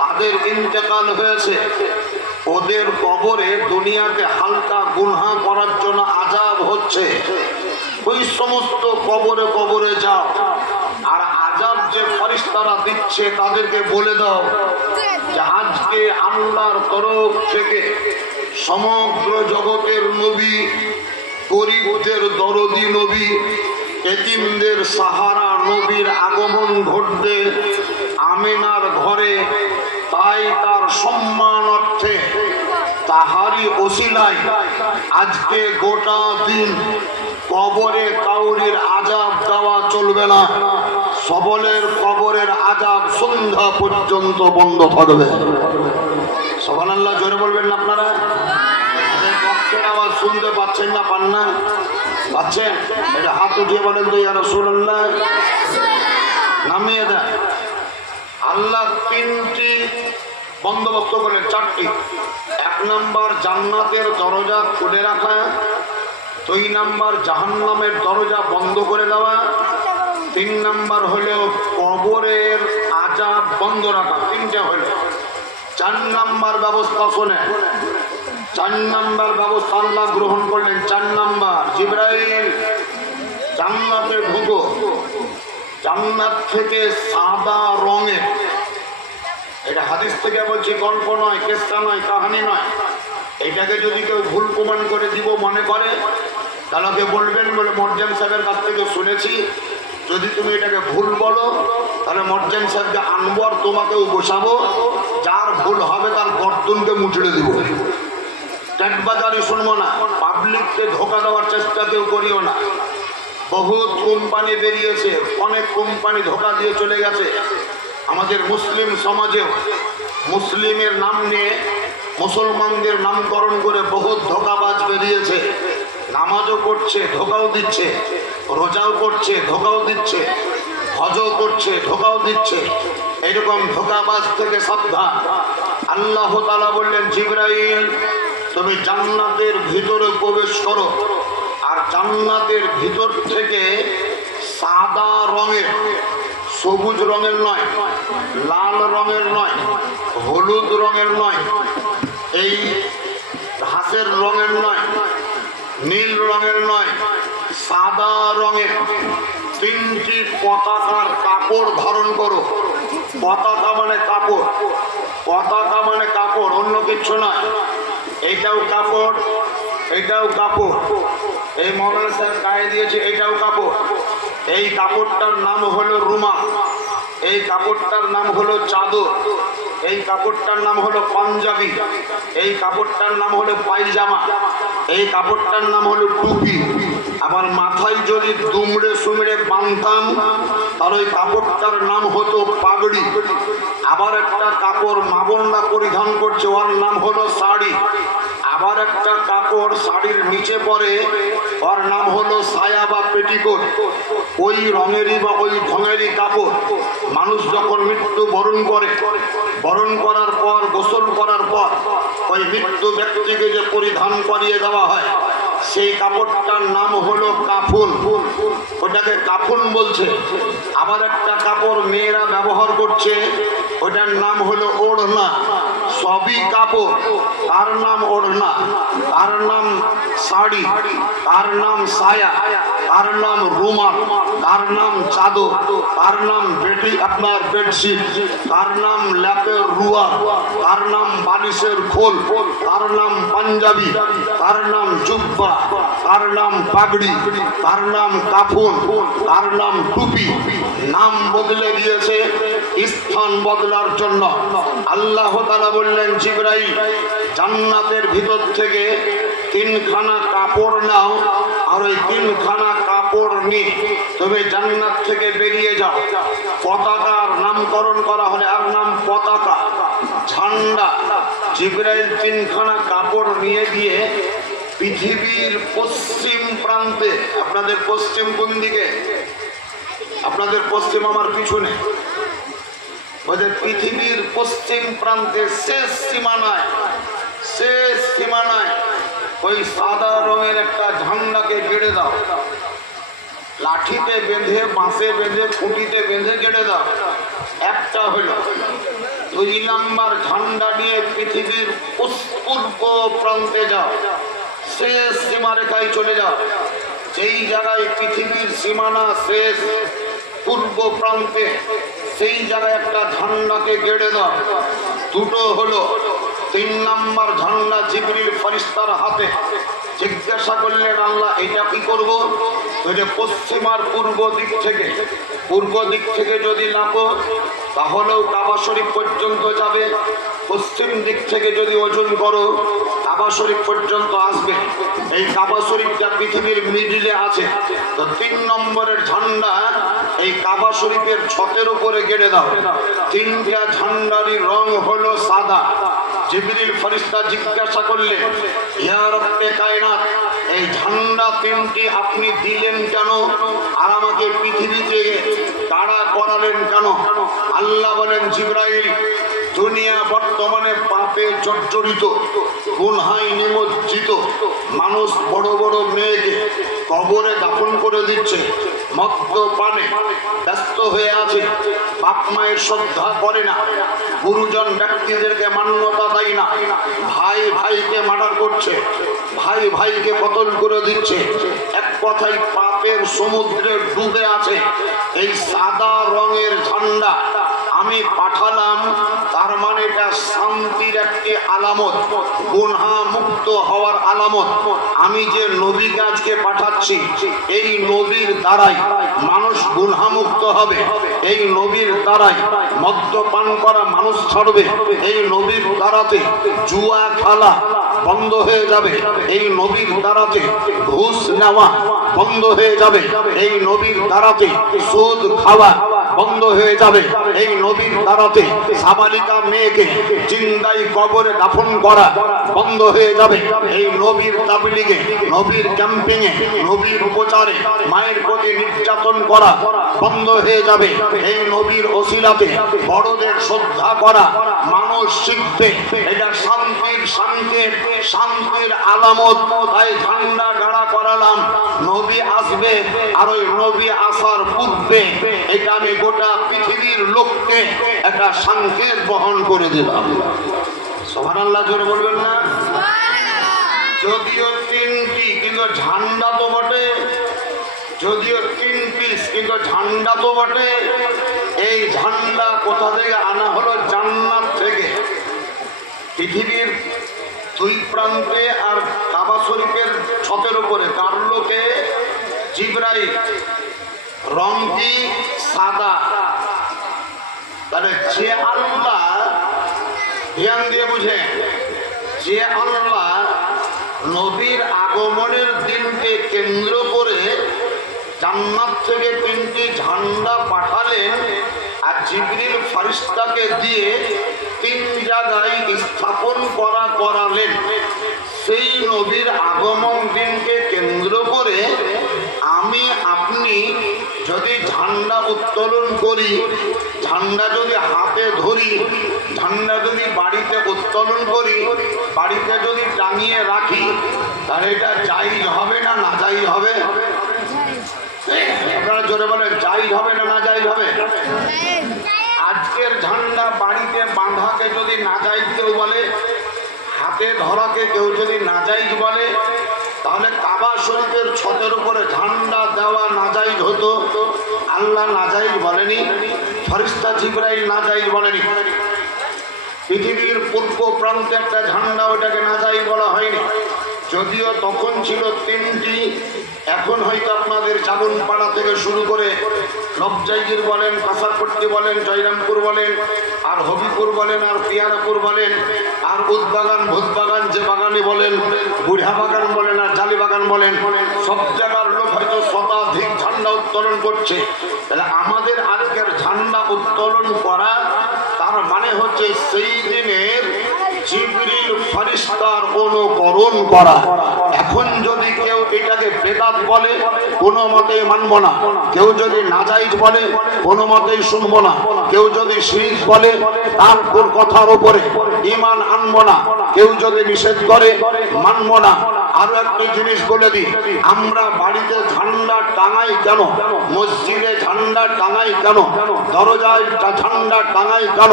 তাদের ইন্তেকাল হয়েছে, ওদের কবরে দুনিয়াতে হালকা গুনাহ করার জন্য আযাব হচ্ছে। ওই সমস্ত কবরে কবরে যাও, আর আযাব যে ফেরেশতারা দিচ্ছে তাদেরকে বলে দাও যে আজকে আল্লাহর তরফ থেকে সমগ্র জগতের নবী, গরীবদের দরদি নবী, এতিমদের সাহারা নবীর আগমন ঘটবে আমিনার ঘরে। তাই তার সম্মান অর্থে, তাহারি ওসিলায় আজকে গোটা দিন কবরে কাউরির আযাব দেওয়া চলবে না। সবলের কবরের আযাব সন্ধ্যা পর্যন্ত বন্ধ থাকবে। সুবহানাল্লাহ, জোরে বলবেন না আপনারা? আওয়াজ শুনতে পাচ্ছেন না? পান না? পাচ্ছেন? এটা হাত উঠিয়ে বলেন তো, ইয়া রাসূলুল্লাহ। নামিয়ে দেন। আল্লাহ 3টি বন্দোবস্ত করেন, 4টি। 1 নাম্বার, জান্নাতের দরজা খুলে রাখা। 2 নাম্বার, জাহান্নামের দরজা বন্ধ করে দেওয়া। 3 নাম্বার হলো কবরের আযাব বন্ধ রাখা। 3টা হলো। 4 নাম্বার ব্যবস্থা শোনে, 4 নাম্বার ব্যবস্থা আল্লাহ গ্রহণ করলেন। 4 নাম্বার, জিবরাইল জান্নাতে ঢুকো, জান্নাত থেকে সাদা রঙের, এটা হাদিস থেকে বলছি, গল্প নয়, কেসা নয়, কাহানি নয়। এটাকে যদি কেউ ভুল প্রমাণ করে দিব মনে করে, তাহলে বলবেন, বলে মর্জান সাহেবের কাছ থেকে শুনেছি, যদি তুমি এটাকে ভুল বলো তাহলে মর্জান সাহেবকে আনবো আর তোমাকেও বসাবো, যার ভুল হবে তার গর্দনকে মুচড়ে দিব। ট্যাগবাজারি শুনবো না, পাবলিককে ধোকা দেওয়ার চেষ্টা কেউ করিও না। বহুত কোম্পানি বেরিয়েছে, অনেক কোম্পানি ধোকা দিয়ে চলে গেছে। আমাদের মুসলিম সমাজেও মুসলিমের নাম নিয়ে মুসলমানদের নামকরণ করে বহুত ধোকাবাজ বেরিয়েছে। নামাজও করছে, ধোকাও দিচ্ছে, রোজাও করছে, ধোকাও দিচ্ছে, হজও করছে, ধোকাও দিচ্ছে। এরকম ধোকাবাজ থেকে সাবধান। আল্লাহ তাআলা বললেন, জিবরাইল তুমি জান্নাতের ভিতরে প্রবেশ করো, আর জান্নাতের ভিতর থেকে সাদা রঙের, সবুজ রঙের নয়, লাল রঙের নয়, হলুদ রঙের নয়, এই ঘাসে আকাশের রঙের নয়, নীল রঙের নয়, সাদা রঙের 3টি পতাকার কাপড় ধারণ করো। পতাকা মানে কাপড়, পতাকা মানে কাপড়, অন্য কিছু নয়। এইটাও কাপড়, এটাও কাপড়। এই মৌলানা সাহেব গায়ে দিয়েছে, এটাও কাপড়। এই কাপড়টার নাম হলো রুমাল, এই কাপড়টার নাম হলো চাদর, এই কাপড়টার নাম হলো পাঞ্জাবি, এই কাপড়টার নাম হলো পায়জামা, এই কাপড়টার নাম হলো টুপি। আবার মাথায় যদি দুমড়ে সুমড়ে বাঁধতাম তাহলে ওই কাপড়টার নাম হতো পাগড়ি। আবার একটা কাপড় মাবনরা পরিধান করছে, ওর নাম হলো শাড়ি। আবার একটা কাপড় শাড়ির নিচে পরে, ওর নাম হলো সায়া বা পেটিকোট। ওই রঙেরই বা ওই ঢঙেরই কাপড় মানুষ যখন মৃত্যু বরণ করে, বরণ করার পর গোসল করার পর ওই মৃত্যু ব্যক্তিকে যে পরিধান করিয়ে দেওয়া হয় সেই কাপড়টার নাম হলো কাফন, ওটাকে কাফন বলছে। আবার একটা কাপড় মেয়েরা ব্যবহার করছে, ওটার নাম হলো ওড়না। সবই কাপড়, তার নাম ওড়না, তার নাম শাড়ি, তার নাম সায়া, তার নাম রুমাল, তার নাম চাদর, তার নাম আপনার বেডশিট, তার নাম ল্যাপের রুয়া, তার নাম বালিশের খোল, তার নাম পাঞ্জাবি, তার নাম জুব্বা, তার নাম পাগড়ি, তার নাম কাফন, তার নাম টুপি। নাম বদলে দিয়েছে স্থান বদলার জন্য। আল্লাহ তাআলা বললেন, জিবরাইল জান্নাতের ভিতর থেকে 3খানা কাপড় নাও, আর ওই 3খানা কাপড় নিয়ে তুমি জান্নাত থেকে বেরিয়ে যাও। পতাকার নামকরণ করা হলে আর নাম পতাকা, ঝান্ডা। জিবরাইল 3খানা কাপড় নিয়ে গিয়ে পৃথিবীর পশ্চিম প্রান্তে, আপনাদের পশ্চিম কোন দিকে? আপনাদের পশ্চিম আমার পিছনে। ওদের পৃথিবীর পশ্চিম প্রান্তে শেষ সীমানায়, শেষ সীমানায় ওই সাদা রঙের একটা ঝান্ডাকে গেড়ে দাও। লাঠিতে বেঁধে, বাঁশে বেঁধে, খুঁটিতে বেঁধে গেড়ে দাও। একটা হলো। 2 নম্বর ঝান্ডা নিয়ে পৃথিবীর পূর্ব প্রান্তে যাও, শেষ সীমারেখায় চলে যাও। যেই জায়গায় পৃথিবীর সীমানা শেষ পূর্ব প্রান্তে, সেই জায়গায় একটা ঝান্ডাকে গেড়ে দাও। 2টো হলো। 3 নম্বর ঝান্ডা জিবরিল ফেরেশতার হাতে। জিজ্ঞাসা করলেন, আল্লাহ এটা কি করব? যে পশ্চিম আর পূর্ব দিক থেকে, পূর্ব দিক থেকে যদি লাপো তাহলেও কাবা শরীফ পর্যন্ত যাবে, পশ্চিম দিক থেকে যদি ওজন করো কাবা শরীফ পর্যন্ত আসবে। এই কাবা শরীফটা পৃথিবীর মিডিলে আছে। তো 3 নম্বরের ঝান্ডা এই কাবা শরীফের ছতের উপরে গেড়ে দাও। 3টা ঝান্ডারই রং হলো সাদা। জিবরিল ফেরেশতা জিজ্ঞাসা করলেন, ইয়া রব্বে কায়নাত, এই ঝান্ডা 3টি আপনি দিলেন কেন, আর আমাকে পৃথিবীতে দাঁড়া করালেন কেন? আল্লাহ বলেন, জিবরাইল, দুনিয়া বর্তমানে পাপে জর্জরিত, গুনহায় নিমজ্জিত। মানুষ বড় বড় মেয়েকে কবরে দাফন করে দিচ্ছে, মদ্যপানে ব্যস্ত হয়ে আছে, বাপ মায়ের শ্রদ্ধা করে না, গুরুজন ব্যক্তিদেরকে মান্যতা দেয় না, ভাই ভাইকে মার্ডার করছে, ভাই ভাইকে কতল করে দিচ্ছে। এক কথায় পাপের সমুদ্রে ডুবে আছে। এই সাদা রঙের ঝান্ডা আমি পাঠালাম, তার মানে এটা শান্তির একটি আলামত, গুনাহ মুক্ত হওয়ার আলামত। আমি যে নবীকে আজকে পাঠাচ্ছি, এই নবীর দ্বারাই মানুষ গুনাহ মুক্ত হবে, এই নবীর দ্বারাই মদ্যপান করা মানুষ ছাড়বে, এই নবীর দ্বারাতে জুয়া খেলা বন্ধ হয়ে যাবে, এই নবীর দ্বারাতে ঘুষ নেওয়া বন্ধ হয়ে যাবে, এই নবীর দ্বারাতে সুদ খাওয়া বন্ধ হয়ে যাবে, এই নবীর দ্বারাতে সাবালিকা মেয়েকে জিন্দাই কবরে দাফন করা বন্ধ হয়ে যাবে, এই নবীর তাবলীগে, নবীর ক্যাম্পিংয়ে, নবীর উপচারে মায়ের প্রতি নির্যাতন করা বন্ধ হয়ে যাবে, এই নবীর ওসিলাতে বড়দের শ্রদ্ধা করা মানুষ শিখবে। এটা শান্তির শান্তির শান্তির আলামত। তাই ঝান্ডা গাড়া করালাম, নবী আসবে, আর ওই নবী আসার পূর্বে এটা আমি গোটা পৃথিবীর লোককে একটা সংকেত বহন করে দিলাম। সুবহানাল্লাহ জোরে বলবেন না? যদিও তিনটি কিন্তু ঝান্ডা তো বটে, যদিও তিন পিস কিন্তু ঝান্ডা তো বটে। এই ঝান্ডা কোথা থেকে আনা হলো? জান্নাত থেকে। পৃথিবীর দুই প্রান্তে আর কাবা শরীফের ছতের উপরে কার লোকে? জিবরাইল। রং কি? সাদা। তাহলে যে আল্লাহ, ধ্যান দিয়ে বুঝে, যে আল্লাহ নবীর আগমনের দিনকে কেন্দ্র করে জান্নাত থেকে তিনটি ঝান্ডা পাঠালেন আর জিবরিল ফারিস্তাকে দিয়ে তিন জায়গায় স্থাপন করালেন, সেই নবীর আগমন দিনকে কেন্দ্র করে আমি আপনি যদি ঝান্ডা উত্তোলন করি, ঝান্ডা যদি হাতে ধরি, ঝান্ডা যদি বাড়িতে উত্তোলন করি, বাড়িতে যদি টাঙিয়ে রাখি, তাহলে এটা জায়েজ হবে না নাজায়েজ হবে? আপনারা জোরে বলেন, জায়েজ হবে না নাজায়েজ হবে? আজকের ঝান্ডা বাড়িতে বাঁধাকে যদি নাজায়েজ কেউ বলে, হাতে ধরাকে কেউ যদি নাজায়েজ বলে, তাহলে কাবা শরীফের ছতের উপরে ঝান্ডা দেওয়া নাজায়েজ হতো। আল্লাহ নাজায়েজ বলেনি, ফেরেশতা জিবরাইল নাজায়েজ বলেনি। পৃথিবীর পূর্ব প্রান্তে একটা ঝান্ডা, ওটাকে নাজায়েজ বলা হয়নি। যদিও তখন ছিল তিনটি, এখন হয়তো আপনাদের চাবনপাড়া থেকে শুরু করে নবজাইগির বলেন, কাসারপট্টি বলেন, জয়রামপুর বলেন, আর হবিপুর বলেন, আর পিয়ারাপুর বলেন, আর উদবাগান, ভূতবাগান, যে বাগানে বলেন, বুড়া বাগান বলেন, আর জালি বাগান বলেন, সব জায়গার লোক হয়তো শতাধিক ঝান্ডা উত্তোলন করছে। তাহলে আমাদের আজকের ঝান্ডা উত্তোলন করা, তার মানে হচ্ছে সেই দিনের জিবরিল ফারিস্তার অনুকরণ করা। এখন যদি কেউ এটাকে বেদাত বলে, কোনো মতেই মানব না। কেউ যদি নাজায়েজ বলে, কোনো মতেই শুনব না। কেউ যদি শিরক বলে, তার কথার উপরে ঈমান আনব না। কেউ যদি নিষেধ করে, মানব না। আরো একটা জিনিস বলে দিই, আমরা বাড়িতে ঝান্ডা টাঙাই কেন? মসজিদে ঝান্ডা টাঙাই কেন? দরজায় ঝান্ডা টাঙাই কেন?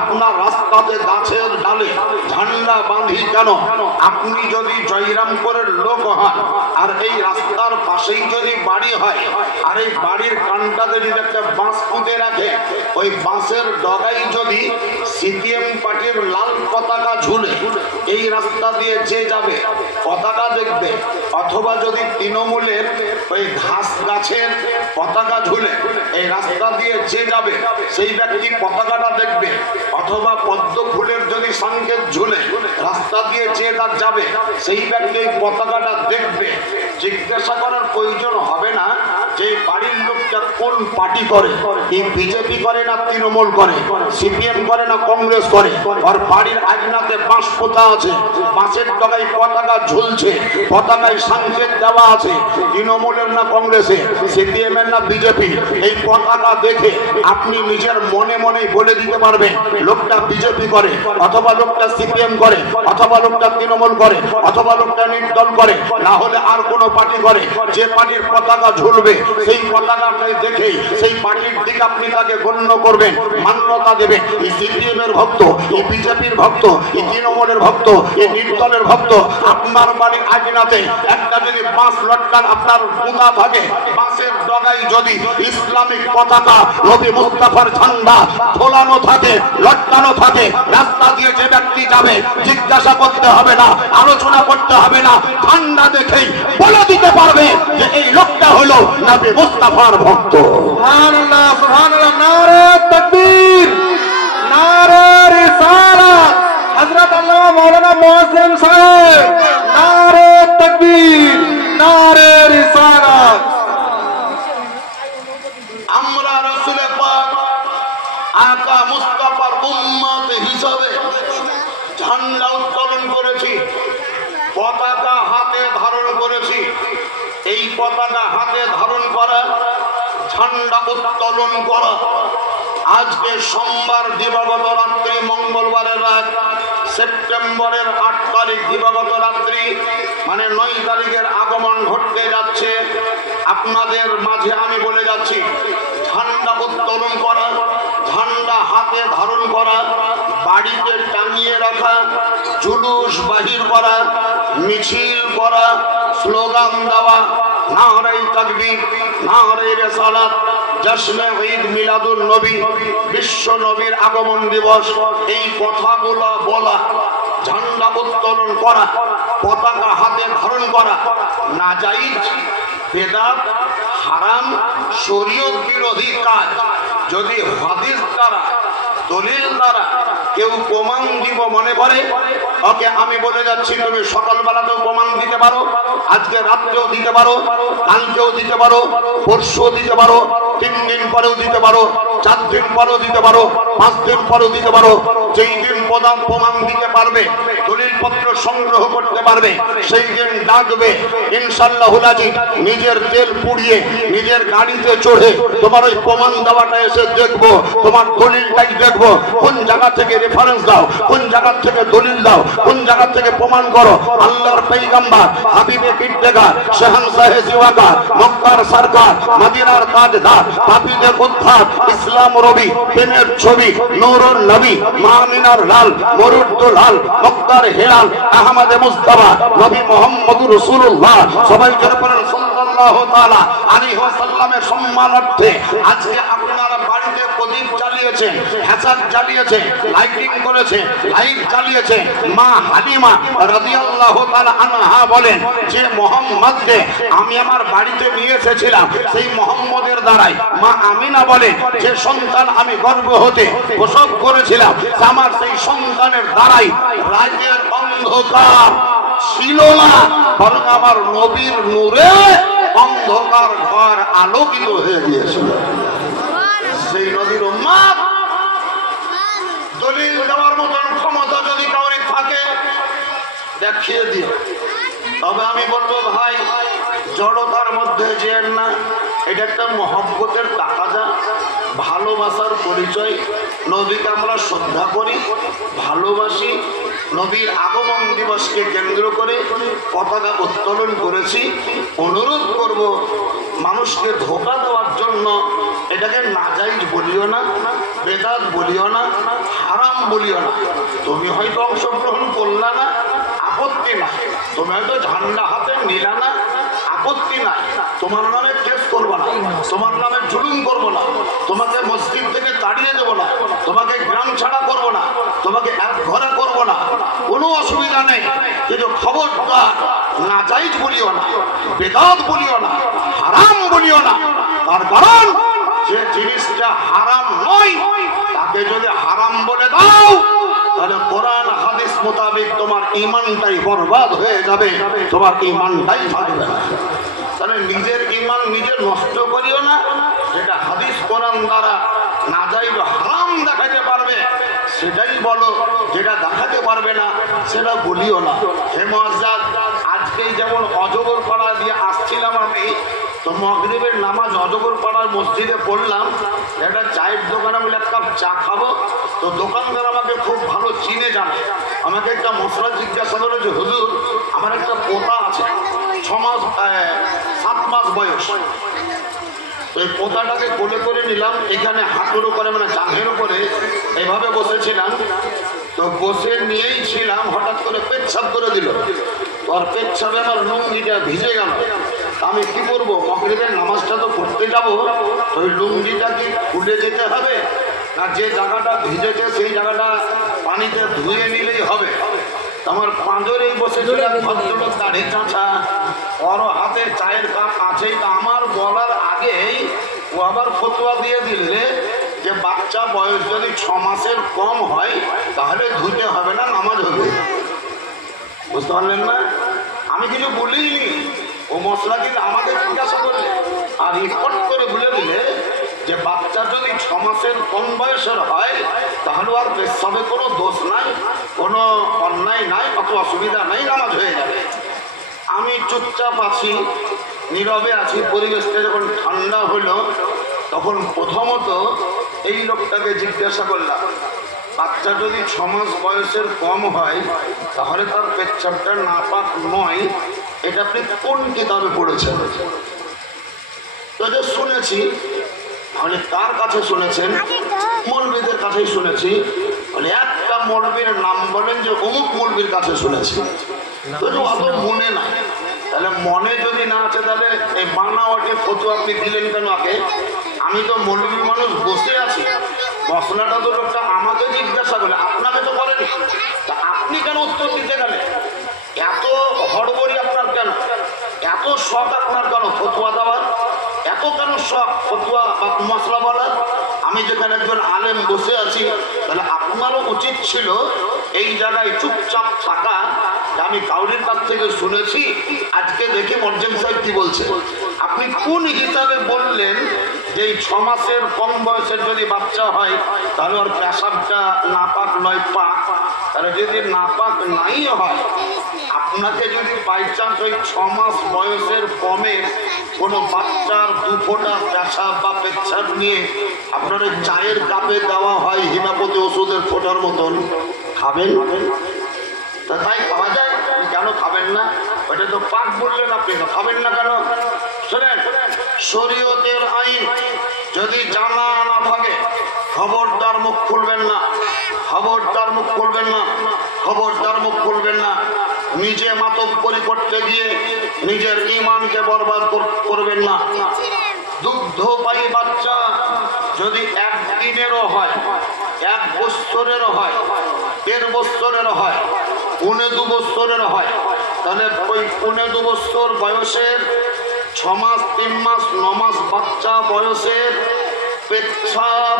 আপনার রাস্তাতে গাছের ডালে ঝান্ডা বাঁধি কেন? আপনি যদি জয়রামপুরের লোক হন আর এই রাস্তার পাশেই যদি বাড়ি হয়, আর এই বাড়ির কানটাতে যদি একটা বাঁশ পুঁতে রাখে, ওই বাঁশের ডগায় যদি সিপিএম পার্টির লাল পতাকা ঝুলে, এই রাস্তা দিয়ে যে যাবে পতাকা দেখবে। অথবা যদি তৃণমূলের ওই ঘাস গাছের পতাকা ঝুলে, এই রাস্তা দিয়ে যে যাবে সেই ব্যক্তি পতাকাটা দেখবে। অথবা পদ্ম ফুলের যদি সংকেত ঝুলে, রাস্তা দিয়ে যে তার যাবে সেই ব্যক্তি এই পতাকাটা দেখবে। জিজ্ঞাসা করার প্রয়োজন হবে না যে বাড়ির লোকটা কোন পার্টি করে, এই বিজেপি করে না তৃণমূল করে, সিপিএম করে না কংগ্রেস করে। আর বাড়ির আজনাতে বাঁশ পোতা আছে, বাঁশের ডগায় পতাকা ঝুলছে, পতাকায় সংকেত দেওয়া আছে, তৃণমূলের না কংগ্রেসের, সিপিএম এর না বিজেপি। এই পতাকা দেখে আপনি নিজের মনে মনে বলে দিতে পারবেন লোকটা বিজেপি করে, অথবা লোকটা সিপিএম করে, অথবা লোকটা তৃণমূল করে, অথবা লোকটা নির্দল করে, না হলে আর কোনো পার্টি করে। যে পার্টির পতাকা ঝুলবে সেই পতাকাটাই দেখেই সেই পার্টির দিকে আপনি তাকে গণ্য করবেন, মান্যতা দেবেন। এই সিপিএম এর ভক্ত, এই বিজেপির ভক্ত, এই তৃণমূলের ভক্ত, এই নির্দলের ভক্ত। আপনার বাড়ির আজনাতে একটা যদি বাঁশ লটকান আপনার পোতা থাকে, বাঁশের ডগায় যদি ইসলামিক পতাকা, নবী মুস্তাফার ঝান্ডা ঝোলানো থাকে, লটকানো থাকে, রাস্তা দিয়ে যে ব্যক্তি যাবে জিজ্ঞাসা করতে হবে না, আলোচনা করতে হবে না, ঝান্ডা দেখেই বলে দিতে পারবে যে এই লোকটা হলো নবী মুস্তাফার ভক্ত। সুবহানাল্লাহ, সুবহানাল্লাহ, নারে তাকবীর, নারে রিসালাত, হযরত আল্লামা মাওলানা মুআজ্জম সাহেব, নারে তাকবীর, নারে রিসালাত। আমরা রাসূল পাক আকা মুস্তাফার উম্মত হিসাবে ঝান্ডা উত্তোলন করেছি, পতাকা হাতে ধারণ করেছি। এই পতাকা হাতে ধারণ করা, ঝান্ডা উত্তোলন করা, আজকে সোমবার দিবাগত রাত্রি, মঙ্গলবারের রাত, সেপ্টেম্বরের 8 তারিখ দিবাগত রাত্রি, মানে 9 তারিখের আগমন ঘটতে যাচ্ছে। আপনাদের মাঝে আমি বলে যাচ্ছি, ঝান্ডা উত্তোলন করা, ঝান্ডা হাতে ধারণ করা, বাড়িতে টাঙিয়ে রাখা, জুলুস বাহির করা, মিছিল করা, স্লোগান দেওয়া, নারে তাকবীর, নারে রিসালাত, জশ্নে ঈদ মিলাদুন নবী, বিশ্ব নবীর আগমন দিবস, এই কথাগুলো বলা, ঝান্ডা উত্তোলন করা, পতাকা হাতে ধারণ করা নাজায়েজ, বেদাত, হারাম, শরীয়ত বিরোধী কাজ। যদি হাদিস দ্বারা, দলিল দ্বারা কেউ প্রমাণ দিব মনে করে, ওকে আমি বলে যাচ্ছি তুমি সকালবেলাতেও প্রমাণ দিতে পারো, আজকে রাত্রেও দিতে পারো, কালকেও দিতে পারো, পরশুও দিতে পারো, 3 দিন পরেও দিতে পারো, 4 দিন পরেও দিতে পারো, 5 দিন পরেও দিতে পারো। যেই দিন প্রমাণ দিতে পারবে, দলিলপত্র সংগ্রহ করতে পারবে, সেই দিন ডাকবে ইনশাআল্লাহুল আজিজ। নিজের তেল পুড়িয়ে নিজের গাড়িতে চড়ে তোমার ওই প্রমাণ দেওয়াটা এসে দেখবো, তোমার দলিলটাই দেখবো, কোন জায়গা থেকে রেফারেন্স দাও, কোন জায়গা থেকে দলিল দাও, কোন জায়গা থেকে প্রমাণ করো। আল্লাহর পয়গম্বর হাবিবে কিবতেগার শাহনশাহে জিওয়াগার মক্কার সরকার মদিনার তাজদার পাপীদের উদ্ধার ইসলাম রবি প্রেমের ছবি নূরুন নবী মামিনার লাল মরুদ্দুল লাল মক্কার হেলাল আহমদ মুস্তাফা নবী মুহাম্মদুর রাসূলুল্লাহ সবাইকে বলেন সাল্লাল্লাহু তাআলা আলাইহি ওয়াসাল্লামের সম্মানার্থে আজকে আপনারা বাড়িতে প্রদীপ জ্বালিয়েছেন, হ্যাসাদ জ্বালিয়েছে, লাইটিং করেছে, লাইট জ্বালিয়েছে। মা হালিমা রাদিয়াল্লাহু তাআলা আনহা বলেন যে মুহাম্মদকে আমি আমার বাড়িতে নিয়ে এসেছিলাম, সেই মুহাম্মদের দ্বারাই। মা আমিনা বলেন যে সন্তান আমি গর্ভ হতে প্রসব করেছিলাম, আমার সেই সন্তানের দ্বারাই রাতের অন্ধকার ছিল না, বরং আমার নবীর নূরে অন্ধকার ঘর আলোকিত হয়ে গিয়েছিল। সেই নবীর উম্মত দলিল দেওয়ার মতন ক্ষমতা যদি কাউরি থাকে দেখিয়ে দিও। তবে আমি বলবো ভাই, জড়তার মধ্যে যেন না, এটা একটা মহব্বতের তাকাজা, ভালোবাসার পরিচয়। নবীকে আমরা শ্রদ্ধা করি, ভালোবাসি, নবীর আগমন দিবসকে কেন্দ্র করে পতাকা উত্তোলন করেছি। অনুরোধ করব মানুষকে ধোঁকা দেওয়ার জন্য এটাকে নাজায়েজ বলিও না, বেদাত বলিও না, হারাম বলিও না। তুমি হয়তো অংশগ্রহণ করলা না, আপত্তি নাই। তুমি হয়তো ঝান্ডা হাতে নিলা না, আপত্তি নাই। তোমার নামে কেস করবো না, তোমার নামে জুলুম করবো না, তোমাকে মসজিদ থেকে তাড়িয়ে দেবো না, তোমাকে গ্রাম ছাড়া করবো না, তোমাকে এক ঘরে করবো না, কোনো অসুবিধা নেই। কিন্তু খবরদার নাজায়েজ বলিও না, বেদাত বলিও না, হারাম বলিও না। তার কারণ যে জিনিসটা হারাম নয় তাকে যদি হারাম বলে দাও তাহলে কোরআন হাদিস মোতাবেক তোমার ঈমানটাই বরবাদ হয়ে যাবে, তোমার ঈমানটাই থাকবে না। তাহলে নিজের ঈমান নিজে নষ্ট করিও না। যেটা হাদিস কোরআন দ্বারা নাজায়েজ হারাম দেখাতে পারবে সেটাই বলো, যেটা দেখাতে পারবে না সেটা বলিও না। হে মুআজ্জাজ, আজকেই যেমন অজগর পাড়া দিয়ে আসছিলাম আমি, তো মাগরিবের নামাজ অজগর পাড়ার মসজিদে পড়লাম। একটা চায়ের দোকানে বলে এক কাপ চা খাবো, তো দোকানদার আমাকে খুব ভালো চিনে জানে। আমাকে একটা মশলা জিজ্ঞাসা করে যে হুজুর আমার একটা পোতা আছে, 7 মাস বয়স। তো এই পোতাটাকে কোলে করে নিলাম, এখানে হাঁটুর উপরে মানে জাঙ্ঘের উপরে এভাবে বসেছিলাম। তো বসে নিয়েই ছিলাম, হঠাৎ করে পেচ্ছাপ করে দিল। আর পেচ্ছাপে আমার লুঙ্গিটা ভিজে গেল। আমি কি করবো, মাগরিবের নামাজটা তো পড়তে যাবো, ওই লুঙ্গিটা কি খুলে যেতে হবে, আর যে জায়গাটা ভিজেছে সেই জায়গাটা পানিতে ধুয়ে নিলেই হবে? আমার পাঁজরেই বসেছিলাম ভদ্রলোক, দাড়ি চাঁচা, ওর হাতে চায়ের কাপ আছেই। তা আমার বলার আগেই ও আবার ফতোয়া দিয়ে দিলে যে বাচ্চা বয়স যদি 6 মাসের কম হয় তাহলে ধুতে হবে না, নামাজ হবে। বুঝতে পারলেন না? আমি কিছু বলিনি, ও মশলা কিন্তু আমাকে জিজ্ঞাসা করলে আর রিপোর্ট করে বলে দিলে যে বাচ্চা যদি 6 মাসের কম বয়সের হয় তাহলে আর পেশাবে কোনো দোষ নাই, কোনো অন্যায় নাই, অত অসুবিধা নাই, নামাজ হয়ে যাবে। আমি চুপচাপ আছি, নীরবে আছি। পরিবেশটা যখন ঠান্ডা হলো তখন প্রথমত এই লোকটাকে জিজ্ঞাসা করলাম, বাচ্চা যদি 6 মাস বয়সের কম হয় তাহলে তার পেচ্ছাপটা নাপাক নয়, এটা আপনি কোন কিতাবে পড়েছেন? তো যে শুনেছি। তাহলে কার কাছে শুনেছেন? মৌলবীদের কাছেই শুনেছি। একটা মৌলবীর নাম বলেন যে অমুক মৌলবীর কাছে শুনেছি। অত মনে না। তাহলে মনে যদি না আছে তাহলে এই বানাওয়াটে ফতুয়া আপনি দিলেন কেন আগে? আমি তো মৌলবী মানুষ বসে আছি, মশলাটা তো লোকটা আমাকে জিজ্ঞাসা করে, আপনাকে তো করেনি। তা আপনি কেন উত্তর দিতে গেলেন? এত হড়বড়ি আপনার কেন? এত শখ আপনার কেন ফতুয়া দেওয়ার? এত কেন শখ ফতুয়া বা মশলা বলার? আমি যেখানে একজন আলেম বসে আছি, তাহলে আপনারও উচিত ছিল এই জায়গায় চুপচাপ থাকা। আমি কাউরির কাছ থেকে শুনেছি, আজকে দেখি মর্জেম সাহেব কি বলছে। আপনি কোন হিসাবে বললেন যে 6 মাসের কম বয়সের যদি বাচ্চা হয় তাহলে ওর পেশাবটা নাপাক নয় পাক? তাহলে যদি নাপাক নাই হয়, আপনাকে যদি বাই চান্স ওই 6 মাস বয়সের কমে কোনো বাচ্চার 2 ফোঁটা পেশাব বা পেচ্ছাপ নিয়ে আপনার ওই চায়ের কাপে দেওয়া হয় হিমাপতি ওষুধের ফোঁটার মতন, খাবেন? তাই খাওয়া যায়, কেন খাবেন না? ওটা তো পাক বললেন, আপনি তো খাবেন না কেন? শোনেন, শরীয়তের আইন যদি জানা না থাকে খবরদার মুখ খুলবেন না, খবরদার মুখ খুলবেন না, খবরদার মুখ খুলবেন না। নিজে মাতব্বরি করতে গিয়ে নিজের ঈমানকে বরবাদ করবেন না। দুগ্ধপায়ী বাচ্চা যদি 1 দিনেরও হয়, 1 বছরেরও হয়, 1.5 বছরেরও হয়, 1.25 বছরের হয়, তাহলে ওই 1.25 বছর বয়সের 6 মাস 3 মাস 9 মাস বাচ্চা বয়সের পেচ্ছাপ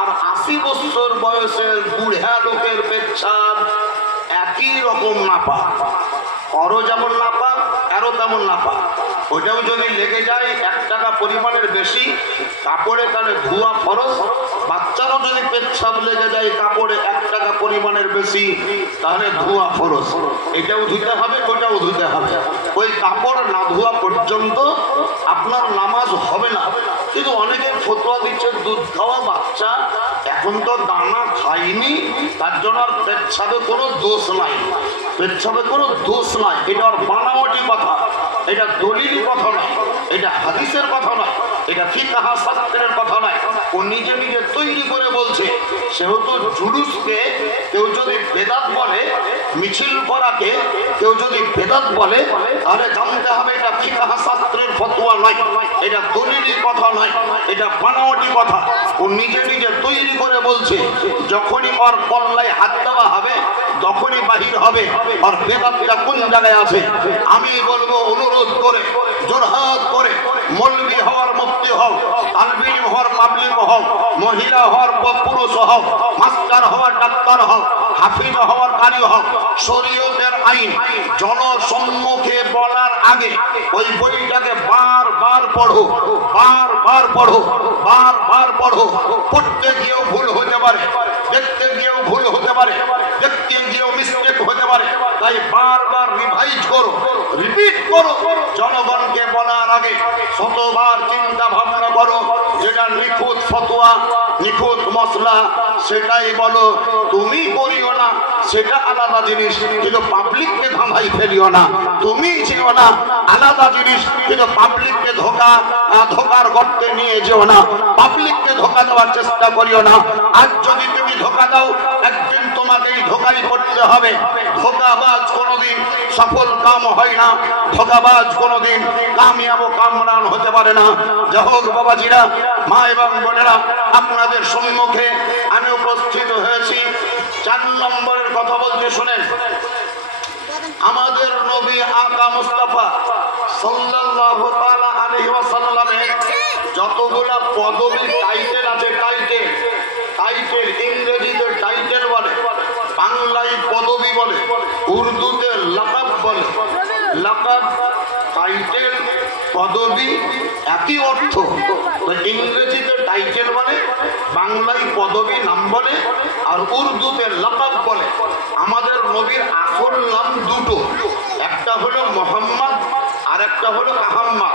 আর 80 বছর বয়সের বুড়া লোকের পেচ্ছাপ একই রকম নাপাক। ওরও যেমন নাপাক, এরও তেমন নাপাক। ওইটাও যদি লেগে যায় 1 টাকা পরিমাণের বেশি কাপড়ে, তাহলে ধোয়া ফরজ। বাচ্চারও যদি পেচ্ছাপ লেগে যায় কাপড়ে 1 টাকা পরিমাণের বেশি, তাহলে ধোয়া ফরজ। এটাও ধুতে হবে, ওটাও ধুতে হবে। ওই কাপড় না ধোয়া পর্যন্ত আপনার নামাজ হবে না। কিন্তু অনেকের ফতোয়া দিচ্ছে দুধ খাওয়া বাচ্চা এখন তো দানা খায়নি, তার জন্য আর পেচ্ছাবে কোনো দোষ নাই, পেচ্ছাবে কোনো দোষ নাই। এটা আর বানাওয়াটি কথা, এটা দলিল কথা নয়, এটা হাদিসের কথা নয়, এটা ফিকহ শাস্ত্রের কথা নয়। ও নিজে নিজে তৈরি করে বলছে। সেহেতু জুলুসকে কেউ যদি বেদাত বলে, মিছিল করাকে কেউ যদি বেদাত বলে, তাহলে জানতে হবে এটা ফিকহ শাস্ত্রের ফতোয়া নয়, এটা দলিলের কথা নয়, এটা বানাওয়াটি কথা। ও নিজে নিজে তৈরি করে বলছে। যখনই ওর কল্লায় হাত দেওয়া হবে তখনই বাহির হবে আর বেদাতটা কোন জায়গায় আছে। আমি বলবো অনুরোধ করে, জোরহাত করে, মৌলবি হওয়ার মুফতি হও, তালবে ইলম হওয়ার পাবলিক হও, মহিলা হওয়ার পুরুষ হও, মাস্টার হওয়ার ডাক্তার হও, হাফিজ হওয়ার কারি হও, শরীয়তের আইন জনসম্মুখে বলার আগে ওই বইটাকে বারবার পড়ো, বারবার পড়ো, বারবার পড়ো। পড়তে গিয়েও ভুল হতে পারে, দেখতে গিয়েও ভুল হতে পারে, দেখতে গিয়েও মিস্টেক হতে পারে। তাই বারবার রিভাইজ করো, রিপিট করো। জনগণকে বলার আগে শতবার চিন্তা ভাবনা করো। যেটা নিখুঁত ফতোয়া, নিখুঁত মশলা, সেটাই বলো। তুমি করিও না, সেটা আলাদা জিনিস, কিন্তু পাবলিককে ধাঁধাই ফেলিও না। তুমি ছিল না, আলাদা জিনিস, কিন্তু পাবলিককে ধোকার গর্তে নিয়ে যেও না, পাবলিককে ধোকা দেওয়ার চেষ্টা করিও না। আজ যদি তুমি ধোকা দাও, একদিন তোমাকেই ধোকাই করতে হবে। ধোকাবাজ কোনোদিন সফল কাম হয় না, ধোকাবাজ কোনোদিন কামিয়াব কামরান হতে পারে না। যাই হোক বাবাজিরা, মা এবং বোনেরা, আপনাদের সম্মুখে আমি উপস্থিত হয়েছি। 4 নম্বরের কথা বলতে শুনেন। আমাদের নবী আকা মুস্তাফা সাল্লাল্লাহু তাআলা আলাইহি ওয়াসাল্লামের যতগুলা পদবী টাইটেল আছে, টাইটেল ইংরেজিতে টাইটেল বলে, বাংলায় পদবী বলে, উর্দুতে লাকাব বলে। লাকাব, টাইটেল, পদবী একই অর্থ। ইংরেজিতে টাইটেল বলে, বাংলায় পদবী নাম বলে, আর উর্দুতে লাকাব বলে। আমাদের নবীর আসল নাম দুটো, একটা হলো মোহাম্মদ আর একটা হলো আহম্মদ।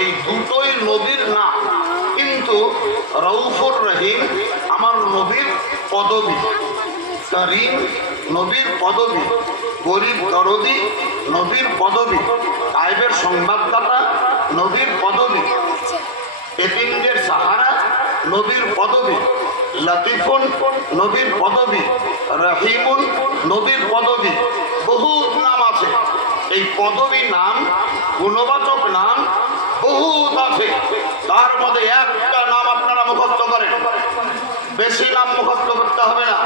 এই দুটোই নবীর নাম, কিন্তু রউফুর রহিম আমার নবীর পদবী, করিম নবীর পদবী, গরিব দরদি নবীর পদবী, গায়েবের সংবাদদাতা নবীর পদবী, এতিমদের সাহারা নবীর পদবী, লাতিফুন নবীর পদবী, রাহিমুন নবীর পদবী, বহুত নাম আছে। এই পদবী নাম, গুণবাচক নাম বহুত আছে। তার মধ্যে একটা নাম আপনারা মুখস্থ করেন, বেশি নাম মুখস্থ করতে হবে না।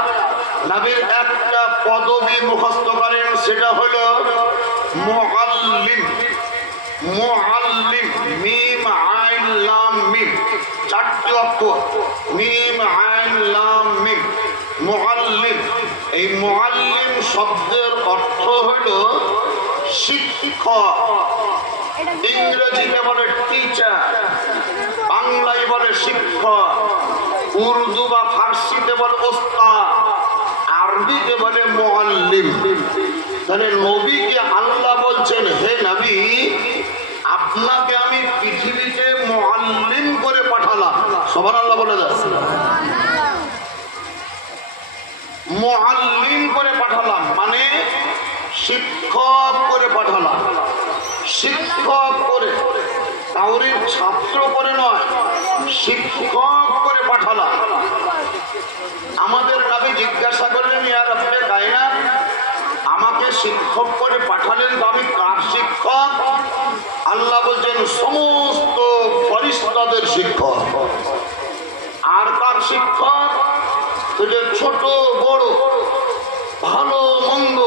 নবীর একটা পদবী মুখস্থ করেন, সেটা হলো মুআল্লিম। মুআল্লিম, মিম আইন লাম মিম, চারটি অক্ষর, মিম আইন লাম মিম, মুআল্লিম। এই মুআল্লিম শব্দের অর্থ হলো শিক্ষক। ইংরেজিতে বলে টিচার, বাংলায় বলে শিক্ষক, উর্দু বা ফার্সিতে বলে ওস্তাদ, আরবিতে বলে মুআল্লিম। তাহলে নবীকে আল্লাহ বলছেন, হে নবী, আপনাকে আমি পৃথিবীতে মুআল্লিম করে পাঠালাম। সুবহানাল্লাহ বলে দেন। মুআল্লিম করে পাঠালাম মানে শিক্ষক করে পাঠালাম। শিক্ষক করে, কাউরির ছাত্র করে নয়, শিক্ষক করে পাঠালাম। আমাদের নবী জিজ্ঞাসা করলেন, ইয়া রাব্বে কায়নাত, আমাকে শিক্ষক করে পাঠালেন, তো আমি কার শিক্ষক? আল্লাহ বলছেন, সমস্ত ফেরেশতাদের শিক্ষক। আর কার শিক্ষক? যে ছোট বড়, ভালো মন্দ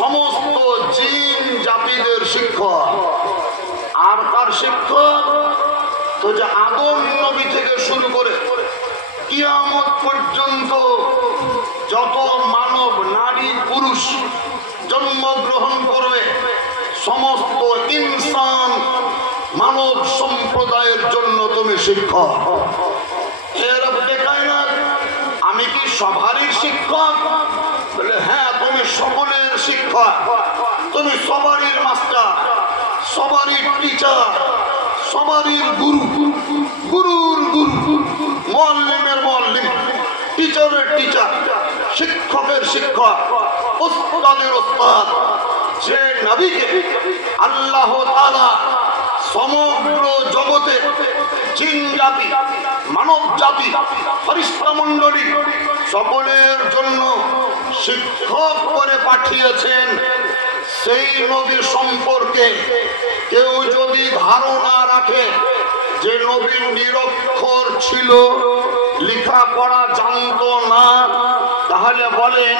সমস্ত জিন জাতিদের শিক্ষক। আর কার শিক্ষক? তো যে আদম নবী থেকে শুরু করে কিয়ামত পর্যন্ত যত মানব নারী পুরুষ জন্মগ্রহণ করবে, সমস্ত ইনসান মানব সম্প্রদায়ের জন্য তুমি শিক্ষক। এর কায়নাত, আমি কি সবারই শিক্ষক? বলে হ্যাঁ, তুমি সকলের শিক্ষক, তুমি সবারই মাস্টার, সবারই টিচার, সবারই গুরু, গুরুর গুরু, মুআল্লিমের মুআল্লিম, টিচারের টিচার, শিক্ষকের শিক্ষক, ওস্তাদের ওস্তাদ। যে নবীকে আল্লাহ তাআলা সমগ্র জগতে জিন জাতি, মানব জাতি, ফেরেশতা মণ্ডলী সকলের জন্য শিক্ষক করে পাঠিয়েছেন, সেই নবী সম্পর্কে কেউ যদি ধারণা রাখে যে নবী নিরক্ষর ছিল, লেখাপড়া জানতো না, তাহলে বলেন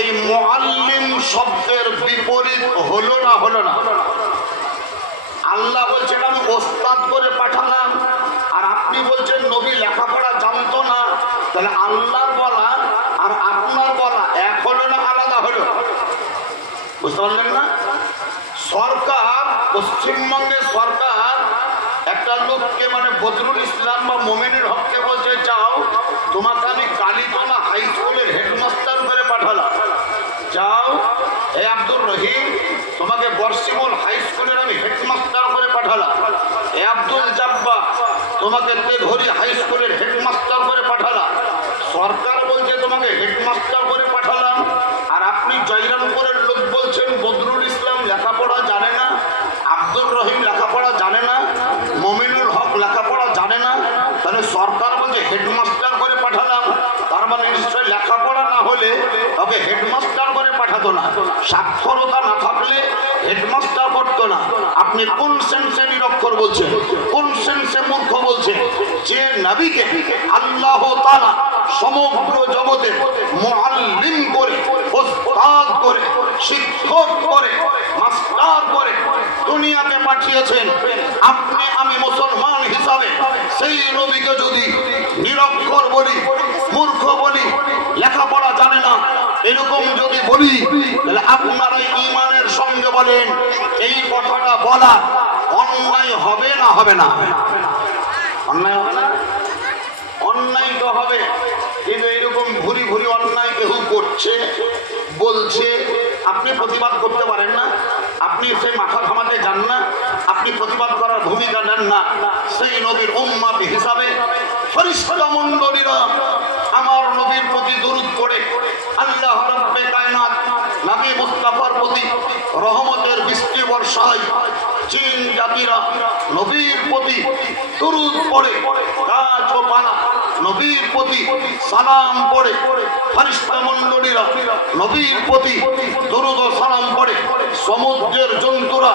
এই মুআল্লিম শব্দের বিপরীত হলো না হলো না? আল্লাহ বলছেন আমি ওস্তাদ করে পাঠালাম, আর আপনি বলছেন নবী লেখাপড়া জানতো না। তাহলে আল্লাহর বলা আর আপনার বলা এক হলো না আলাদা হলো? বুঝতে পারলেন না? সরকার, পশ্চিমবঙ্গের সরকার একটা লোককে মানে বদরুল ইসলাম বা মোমিনুল হককে বলছে, যাও তোমাকে আমি কালীতলা হাই স্কুলের হেডমাস্টার করে পাঠালাম। যাও হে আব্দুর রহিম, তোমাকে বর্ষিমল হাই স্কুলের আমি হেডমাস্টার করে পাঠালাম। হে আব্দুল জাব্বার, তোমাকে তেঘরি হাই স্কুলের হেডমাস্টার করে পাঠালাম। সরকার বলছে তোমাকে হেডমাস্টার করে পাঠালাম, আর আপনি জয়রামপুরের লোক বলছেন বদরুল ইসলাম লেখাপড়া জানে না, আব্দুর রহিম লেখাপড়া জানে না, মমিনুল হক লেখাপড়া জানে না। তাহলে সরকার বলছে হেডমাস্টার করে পাঠালাম, তার মানে নিশ্চয় লেখাপড়া না হলে ওকে হেডমাস্টার করে পাঠাতো না। সাক্ষরতা না থাকলে হেডমাস্টার করতো না। আপনি কোন সেন্সে নিরক্ষর বলছেন, কোন সেন্সে মূর্খ বলছেন? যে নবীকে আল্লাহ তাআলা সমগ্র জগতে মুআল্লিম করে, ওস্তাদ করে, শিক্ষক করে, মাস্টার করে দুনিয়াতে পাঠিয়েছেন, আপনি আমি মুসলমান হিসাবে সেই নবীকে যদি নিরক্ষর বলি, মূর্খ বলি, লেখাপড়া জানে না, এরকম যদি বলি, তাহলে আপনারা ঈমানের সঙ্গে বলেন এই কথাটা বলা অন্যায় হবে না হবে না? অন্যায় হবে না? অন্যায় তো হবে, কিন্তু এরকম ভুরি ভুরি অন্যায় কেউ করছে, বলছে, আপনি প্রতিবাদ করতে পারেন না, আপনি সেই মাথা থামাতে যান না, আপনি প্রতিবাদ করার ভূমিকা নেন না। সেই নবীর উম্মত হিসাবে ফেরেশতা মণ্ডলীরা আমার নবীর প্রতি দরুদ পড়ে আল্লাহ রাব্বে কায়নাত নবী মুস্তাফার প্রতি রহমতের বৃষ্টি বর্ষায় জিন জাতিরা নবীর প্রতি দরুদ পড়ে গাছ ও পালা নবীর প্রতি সালাম পড়ে, ফেরেশতা মণ্ডলীরা নবীর প্রতি দরুদ ও সালাম পড়ে, সমুদ্রের জন্তুরা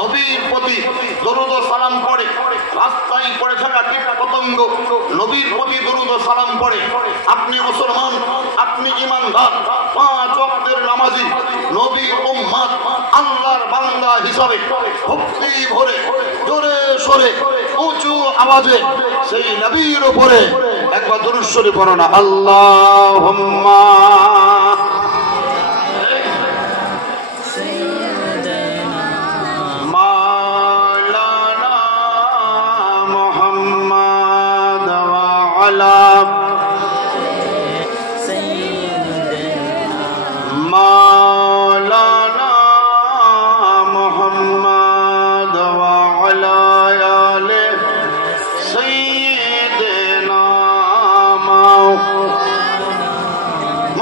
নবীর প্রতি দরুদ ও সালাম পড়ে, রাস্তায় পড়ে থাকা কীট পতঙ্গ নবীর প্রতি দরুদ ও সালাম পড়ে। আপনি মুসলমান, আপনি ঈমানদার, 5 ওয়াক্তের নামাজি, নবীর উম্মত, আল্লাহর বান্দা হিসাবে ভক্তি ভরে জোরে সরে উঁচু আওয়াজে সেই নবীর উপরে একবার দুরূদ শরীফ পড়ো না। আল্লাহুম্মা মাওলানা মুহাম্মদ ওয়া আলা মাওলানা মুহাম্মদ ওয়া আলা আলি সাইয়্যিদিনা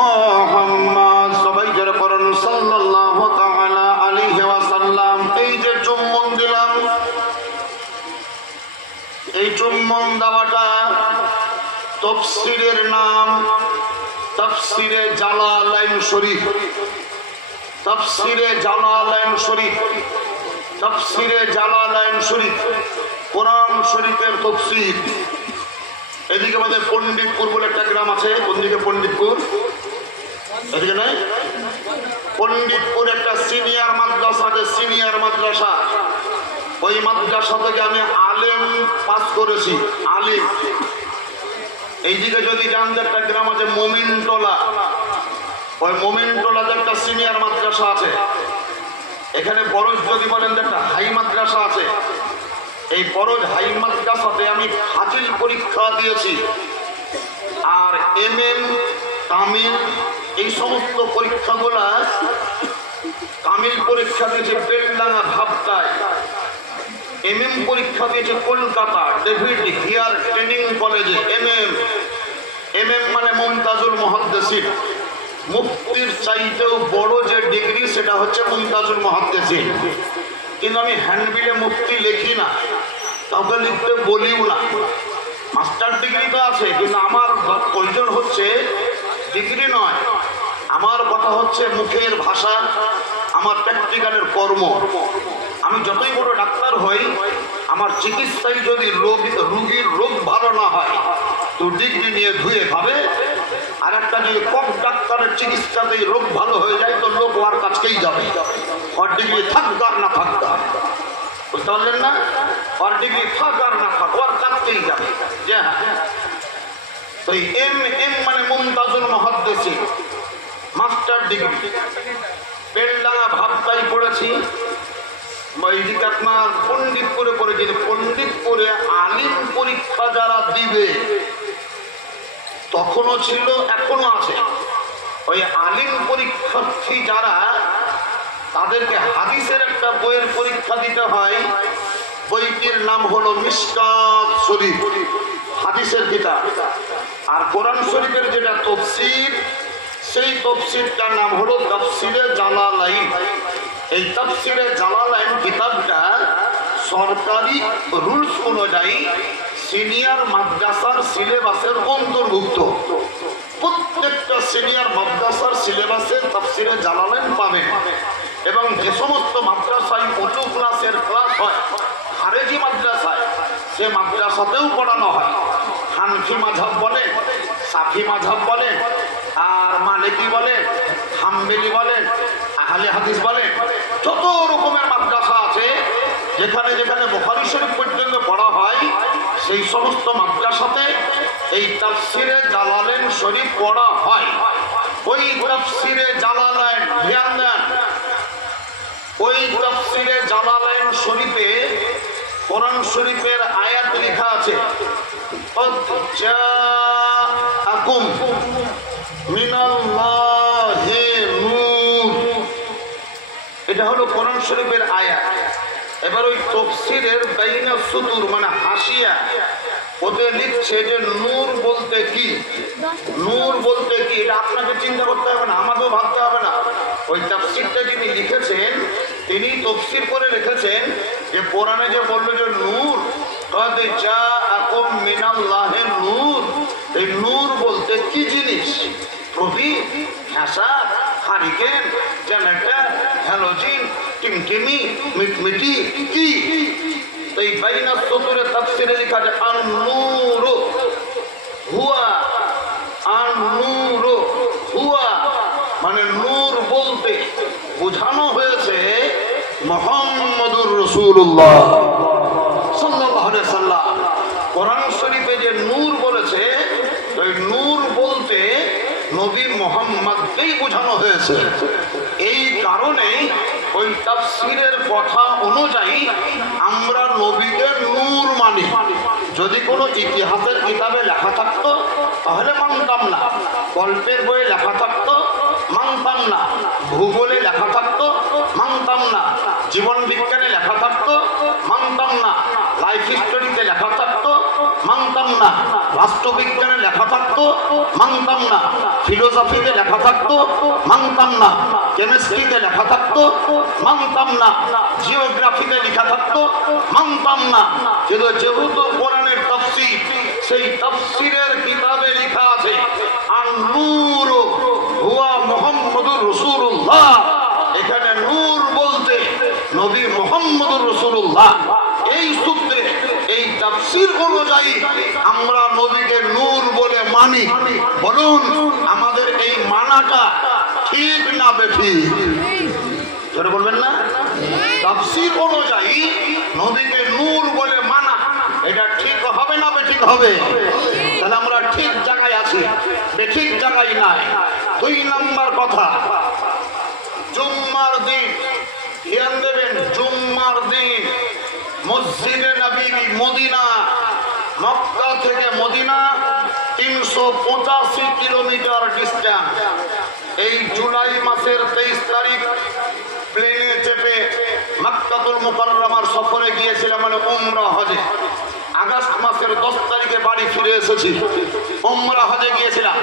মুহাম্মদ। সবাই যারা পড়েন সাল্লাল্লাহু তাআলা আলাইহি ওয়াসাল্লাম। এই যে চুম্বন দিলাম, এই চুম্বন দেওয়াটা তাফসীরের নাম তাফসীরে জালালাইন শরীফ, তাফসীরে জালালাইন শরীফ, তাফসীরে জালালাইন শরীফ কোরআন শরীফের তাফসীর। এদিকে আমাদের পণ্ডিতপুর বলে একটা গ্রাম আছে। কোন দিকে পণ্ডিতপুর? এদিকে নাই? পণ্ডিতপুর একটা সিনিয়র মাদ্রাসা আছে, সিনিয়র মাদ্রাসা। ওই মাদ্রাসা থেকে আমি আলেম পাস করেছি, আলিম। এইদিকে যদি জানতে একটা গ্রাম আছে মোমিনটোলা, ওই মোমিনটোলাতে একটা সিনিয়র মাদ্রাসা আছে। এখানে বরজ যদি বলেন একটা হাই মাদ্রাসা আছে। এই বরজ হাই মাদ্রাসাতে আমি ফাজিল পরীক্ষা দিয়েছি, আর এমএম কামিল এই সমস্ত পরীক্ষাগুলা, কামিল পরীক্ষা দিয়েছে বেলডাঙ্গা ভাবতায়, এমএম পরীক্ষা দিয়েছে কলকাতা ডেভিড হিয়ার ট্রেনিং কলেজে। এমএম মানে মুমতাজুল মুহাদ্দিসিন। মুফতির চাইতেও বড় যে ডিগ্রি সেটা হচ্ছে মুমতাজুল মুহাদ্দিসিন। কিন্তু আমি হ্যান্ডবিলে মুফতি লিখি না, কাউকে লিখতে বলিও না। মাস্টার ডিগ্রি তো আছে, কিন্তু আমার প্রয়োজন হচ্ছে ডিগ্রি নয়, আমার কথা হচ্ছে মুখের ভাষা, আমার প্র্যাকটিক্যালের কর্ম। আমি যতই বড় ডাক্তার হই, আমার চিকিৎসায় যদি রোগীর রোগ ভালো না হয় তো ডিগ্রি নিয়ে ধুয়ে খাবে। আর একটা যদি কম ডাক্তারের চিকিৎসাতেই রোগ ভালো হয়ে যায় তো লোক ওর কাছকেই যাবে, ওর ডিগ্রি থাকবে আর না থাকবে। বুঝতে পারলেন না? ওর ডিগ্রি থাক আর না থাক, ওর কাছকেই যাবে। যে হ্যাঁ, তো এম মানে মুমতাজুল মুহাদ্দিসিন, মাস্টার ডিগ্রি। বেলডাঙ্গা ভাবতাই পড়েছি। এইদিকে আপনার পণ্ডিতপুরে পড়েছি। পণ্ডিতপুরে আলিম পরীক্ষা যারা দিবে, তখনও ছিল এখনো আছে, ওই আলিম পরীক্ষার্থী যারা, তাদেরকে হাদিসের একটা বইয়ের পরীক্ষা দিতে হয়। বইটির নাম হলো মিশকাত শরীফ, হাদিসের কিতাব। আর কোরআন শরীফের যেটা তাফসীর, সেই তাফসীরটার নাম হলো তাফসীরে জালালাইন। এই তাফসীরে জালালাইন কিতাবটা সরকারি রুলস অনুযায়ী সিনিয়র মাদ্রাসার সিলেবাসের অন্তর্ভুক্ত। প্রত্যেকটা সিনিয়র মাদ্রাসার সিলেবাসে তাফসীরে জালালাইন পাবেন। এবং যে সমস্ত মাদ্রাসায় উঁচু ক্লাসের ক্লাস হয়, খারেজি মাদ্রাসায়, সে মাদ্রাসাতেও পড়ানো হয়। হানফি মাযহাব বলেন, শাফি মাযহাব বলেন, আর মালিকি বলেন, হাম্বলি বলেন, আহলে হাদিস বলেন, যত রকমের মাদ্রাসা আছে, যেখানে যেখানে বুখারী শরীফ পর্যন্ত পড়া হয়, সেই সমস্ত মাদ্রাসাতে এই তাফসীরে জালালাইন শরীফ পড়া হয়। ওই তাফসীরে জালালাইন, ধ্যান দেন, ওই তাফসীরে জালালাইন শরীফে কোরআন শরীফের আয়াত লেখা আছে, কদ জাআকুম মিনাল্লাহি নূর। এটা হলো কোরআন শরীফের আয়াত। এবার ওই তাফসীরের বাইনা সুতুর মানে হাসিয়া, ওতে লিখছে যে নূর বলতে কি, নূর বলতে কি। এটা আপনাকে চিন্তা করতে হবে না, আমাকেও ভাবতে হবে না। ওই তাফসীরটা যিনি লিখেছেন, তিনি তাফসীর করে লিখেছেন যে কোরআনে যে বললো যে নূর, কদ জাআকুম মিনাল্লাহি নূর, এই নূর বলতে কি জিনিস? প্রদীপ, ঘ্যাঁসা, হারিকেন, জেনারেটর, হ্যালোজিন, টিমটিমি, মিটমিটি কি? এই বাইনা সতুরে তাফসিরে লেখা আছে আন-নূর হুয়া, আন-নূর হুয়া, মানে নূর বলতে বোঝানো হয়েছে মুহাম্মদুর রাসূলুল্লাহ সাল্লাল্লাহু আলাইহি সাল্লাম। কোরআন শরীফে যে নূর বলেছে, ওই নূর বলতে নবী মুহাম্মদকেই বোঝানো হয়েছে। এই কারণে ওই তাফসীরের কথা অনুযায়ী আমরা নবীকে নূর মানি। যদি কোনো ইতিহাসের কিতাবে লেখা থাকতো তাহলে মানতাম না, গল্পের বইয়ে লেখা থাকতো মানতাম না, ভূগোলে লেখা থাকতো মানতাম না, জীবন বিজ্ঞানে লেখা থাকতো মানতাম না, লাইফ হিস্টোরিতে লেখা থাকতো মানতাম না, রাষ্ট্রবিজ্ঞানে লেখা থাকতো মানতাম না, ফিলোসফিতে লেখা থাকতো মানতাম না, কেমিস্ট্রিতে লেখা থাকতো মানতাম না, জিওগ্রাফিতে লেখা থাকতো মানতাম না। কিন্তু যেহেতু কোরআনের তাফসীর, সেই তাফসীরের কিতাবে লেখা আছে আন-নূর হুয়া মুহাম্মদুর রাসূলুল্লাহ, এখানে নূর বলতে নবী মুহাম্মদুর রাসূলুল্লাহ। এই সূত্রে, এই তাফসীর অনুযায়ী আমরা নবীকে নূর বলে মানি। বলুন আমাদের এই মানাটা ঠিক না বেঠিক? যেটা বলবেন না, তাফসীর অনুযায়ী নবীকে নূর বলে মানা, এটা ঠিক হবে না বেঠিক হবে? তাহলে আমরা ঠিক জায়গায় আছি, বেঠিক জায়গায় নাই। 2 নম্বর কথা, জুম্মার দিন ধ্যান দেবেন, জুম্মার দিন মসজিদে নবী মদিনা, মক্কা থেকে মদিনা 385 কিলোমিটার ডিস্টেন্স। এই জুলাই মাসের 23 তারিখ প্লেনে চেপে মক্কাতুল মুকাররমার সফরে গিয়েছিলাম, মানে উমরা হজে। আগস্ট মাসের 10 তারিখে বাড়ি ফিরে এসেছি, উমরা হজে গিয়েছিলাম।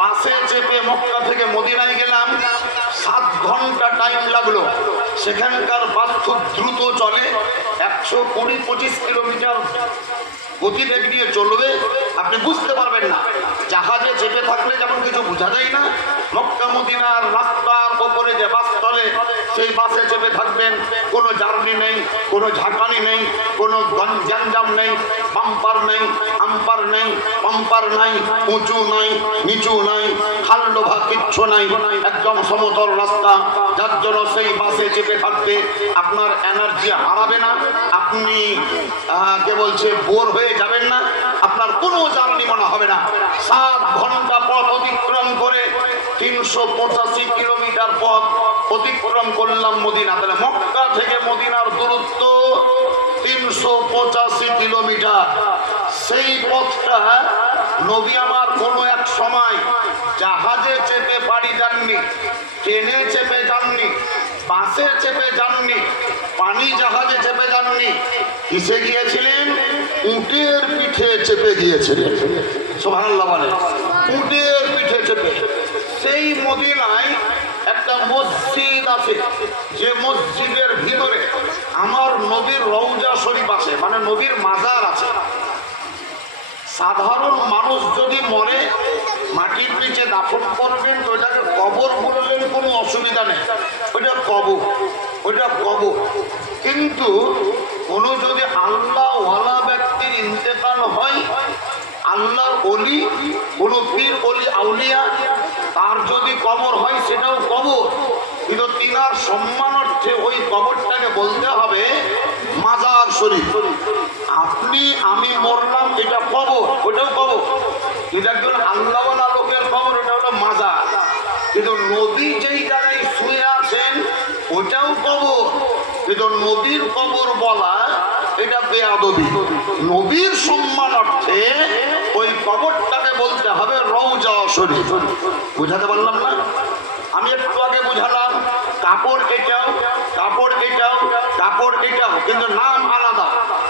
বাসে চেপে মক্কা থেকে মদিনায় গেলাম, 7 ঘন্টা টাইম লাগলো। সেখানকার বাস খুব দ্রুত চলে, 120-25 কিলোমিটার গতিবেগ নিয়ে চলবে, আপনি বুঝতে পারবেন না। জাহাজে চেপে থাকলে যেমন কিছু বোঝা যায় না, মক্কা মদিনার রাস্তার উপরে যে বাস চলে সেই বাসে চেপে থাকবেন, কোনো জার্নি নেই, কোনো ঝাঁকানি নেই, কোনো গ্যাঞ্জাম নেই, বাম্পার নেই, আম্পার নেই, পাম্পার নাই, উঁচু নাই, নিচু নাই, খাল ডোভা কিচ্ছু নাই, একদম সমতল রাস্তা। যার জন্য সেই বাসে চেপে থাকতে আপনার এনার্জি হারাবে না, আপনি কে বলছে বোর হয়ে যাবেন না, আপনার কোনো জার্নি মনে হবে না। 7 ঘন্টা পথ অতিক্রম করে 385 কিলোমিটার পথ অতিক্রম করলাম মদিনা। তাহলে মক্কা থেকে মদিনার দূরত্ব 385 কিলোমিটার। সেই পথটা নবী আমার কোনো এক সময় জাহাজে চেপে বাড়ি যাননি, ট্রেনে চেপে যাননি, বাসে চেপে যাননি, পানি জাহাজে চেপে যাননি, কিসে গিয়েছিলেন? উটের পিঠে চেপে গিয়েছিলেন। সুবহানাল্লাহ বলে, উটের পিঠে চেপে। সেই মদিনায় একটা মসজিদ আছে, যে মসজিদের ভিতরে আমার নবীর রওজা শরীফ আছে, মানে নবীর মাজার আছে। সাধারণ মানুষ যদি মরে মাটির নিচে দাফন করবেন তো ওইটাকে কবর বললেন, কোনো অসুবিধা নেই, ওইটা কবর, ওইটা কবর। কিন্তু কোনো যদি আল্লাহওয়ালা ব্যক্তির ইন্তেকাল হয়, আল্লাহর ওলি, কোনো পীর ওলি আউলিয়া, তার যদি কবর হয় সেটাও কবর, কিন্তু তিনার সম্মানার্থে ওই কবরটাকে বলতে হবে মাজার শরীফ। আপনি আমি মরলাম, এটা কবর, ওটাও কবর। এটা একজন আল্লাহওয়ালা লোকের কবর, এটা হলো মাজার। কিন্তু নবী যেই জায়গায় শুয়ে আছেন ওটাও কবর, কিন্তু নবীর কবর বলা এটা বেয়াদবি। নবীর সম্মানার্থে ওই কবরটাকে বলতে হবে রওজা শরীফ। বুঝাতে পারলাম না? আমি একটু আগে বুঝালাম কাপড় এটাও, কাপড় এটাও, কাপড় এটাও, কিন্তু নাম আলাদা।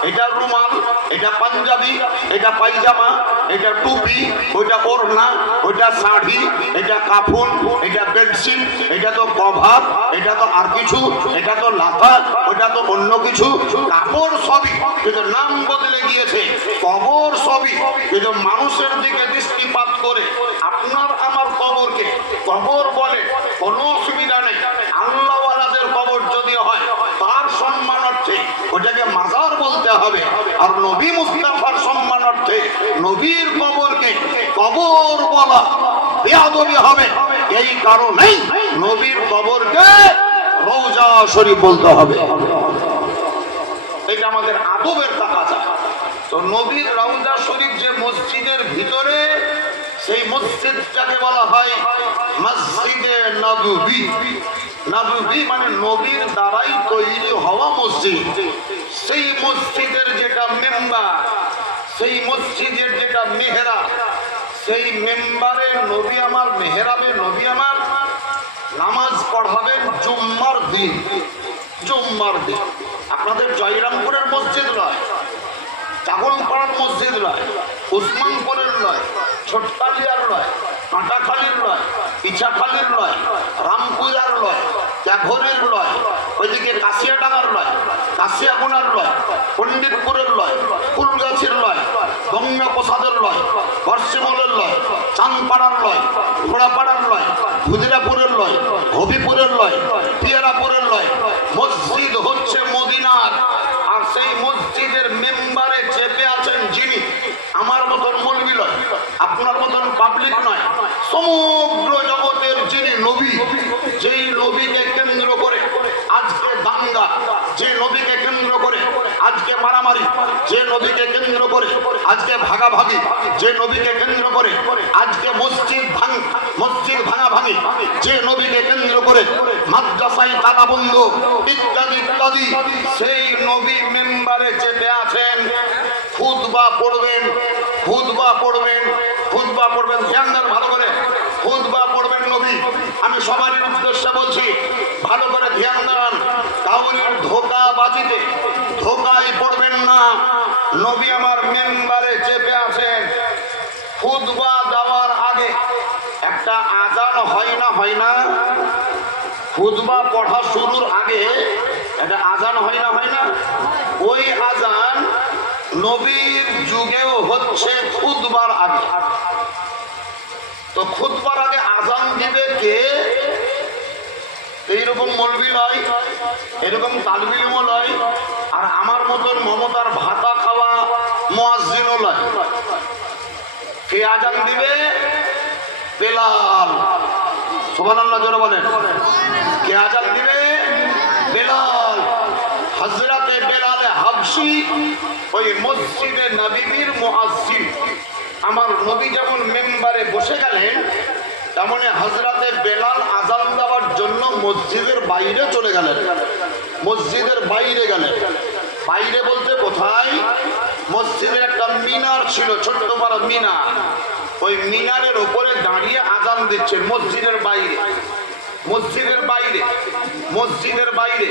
এটা রুমাল, এটা পাঞ্জাবি, এটা পায়জামা, এটা টুপি, ওইটা ওড়না, ওইটা শাড়ি, এটা কাফন, এটা বেডশিট, এটা তো কভার, এটা তো আর কিছু, এটা তো লাফা, ওইটা তো অন্য কিছু। কাপড় সবই, কিন্তু নাম বদলে গিয়েছে। কবর কবর সবই, কিন্তু মানুষের দিকে দৃষ্টিপাত করে আপনার আমার কবরকে কবর বলে কোনো অসুবিধা নেই। আল্লাহওয়ালাদের কবর যদি হয় তার সম্মানার্থে ওটাকে মাজার বলতে হবে, আর নবী মুস্তাফার সম্মানার্থে নবীর কবরকে কবর বলা বেয়াদবি হবে। এই কারণেই নবীর কবরকে রওজা শরীফ বলতে হবে। এটা আমাদের আদবের তাকাজা। তো নবীর রওজা শরীফ যে মসজিদের ভিতরে, সেই মসজিদটাকে বলা হয় মসজিদে নববী। নববী মানে নবীর দ্বারাই তৈরি হওয়া মসজিদ। সেই মসজিদের যেটা মেম্বার, সেই মসজিদের যেটা মেহরাব, সেই মেম্বারে নবী আমার, মেহরাবে নবী আমার নামাজ পড়াবেন জুম্মার দিন। জুম্মার দিন আপনাদের জয়রামপুরের মসজিদ নয়, চাগলপাড়ার মসজিদ নয়, উসমানপুরের নয়, ছোটকালিয়ার নয়, কাঁটাখালির নয়, পিছাখালির নয়, রামপুরার নয়, ক্যাঘরের নয়, ওইদিকে কাশিয়াডাঙ্গার নয়, কাশিয়াগুনার নয়, পণ্ডিতপুরের নয়, ফুলগাছির নয়, গঙ্গা প্রসাদের নয়, বর্ষিমলের নয়, চাঁদপাড়ার নয়, ঘোড়াপাড়ার নয়, হুজরাপুরের নয়, হবিপুরের নয়, পিয়ারাপুরের নয়। মসজিদ হচ্ছে মদিনার। আর সেই মসজিদের মেম্বারে চেপে আছেন যিনি, আমার মতন মৌলবি নয়, আপনার মতন পাবলিক নয়, সমগ্র জগতের যিনি নবী, যেই নবীকে কেন্দ্র করে আজকে দাঙ্গা, যে নবীকে কেন্দ্র করে আজকে মারামারি, যে নবীকে কেন্দ্র করে আজকে ভাগাভাগি, যে নবীকে কেন্দ্র করে আজকে মসজিদ ভাঙাভাঙি, যে নবীকে কেন্দ্র করে মাদ্রাসায় তালাবন্ধ ইত্যাদি ইত্যাদি, সেই নবী মেম্বারে চেপে আছেন। খুতবা পড়বেন, খুতবা পড়বেন, খুতবা পড়বেন, ধ্যান দেন ভালো করে, খুতবা পড়বেন নবী। আমি সবারই উদ্দেশ্যে বলছি, ভালো করে ধ্যান দেন। কাউরির ধোকাবাজিতে ধোকায় পড়বেন না। নবী আমার মেম্বারে চেপে আছেন। খুতবা দেওয়ার আগে একটা আজান হয় না, হয় না? খুতবা পড়া শুরুর আগে একটা আজান হয় না, হয় না? ওই আজান নবীর যুগেও হচ্ছে খুতবার আগে। তো খুতবার আগে আজান দিবে কে? এইরকম মৌলবি নয়, এরকম তালবিল নয়, আর আমার মতন মমতার ভাতা খাওয়া মুয়াজ্জিনও নয়। কে আজান দিবে? বেলাল। সুবহানাল্লাহ জোরে বলেন। কে আজান দিবে? বেলাল। হযরতে বেলাল হাবশী ওই মসজিদে নববীর মুয়াজ্জিন। আমার নবী যেমন মেম্বারে বসে গেলেন, তেমনি হযরতে বেলাল আজান দেওয়ার জন্য মসজিদের বাইরে চলে গেলেন। মসজিদের বাইরে গেলেন। বাইরে বলতে কোথায়? মসজিদের একটা মিনার ছিল, ছোট্ট বড় মিনার। ওই মিনারের উপরে দাঁড়িয়ে আজান দিচ্ছেন মসজিদের বাইরে। মসজিদের বাইরে, মসজিদের বাইরে।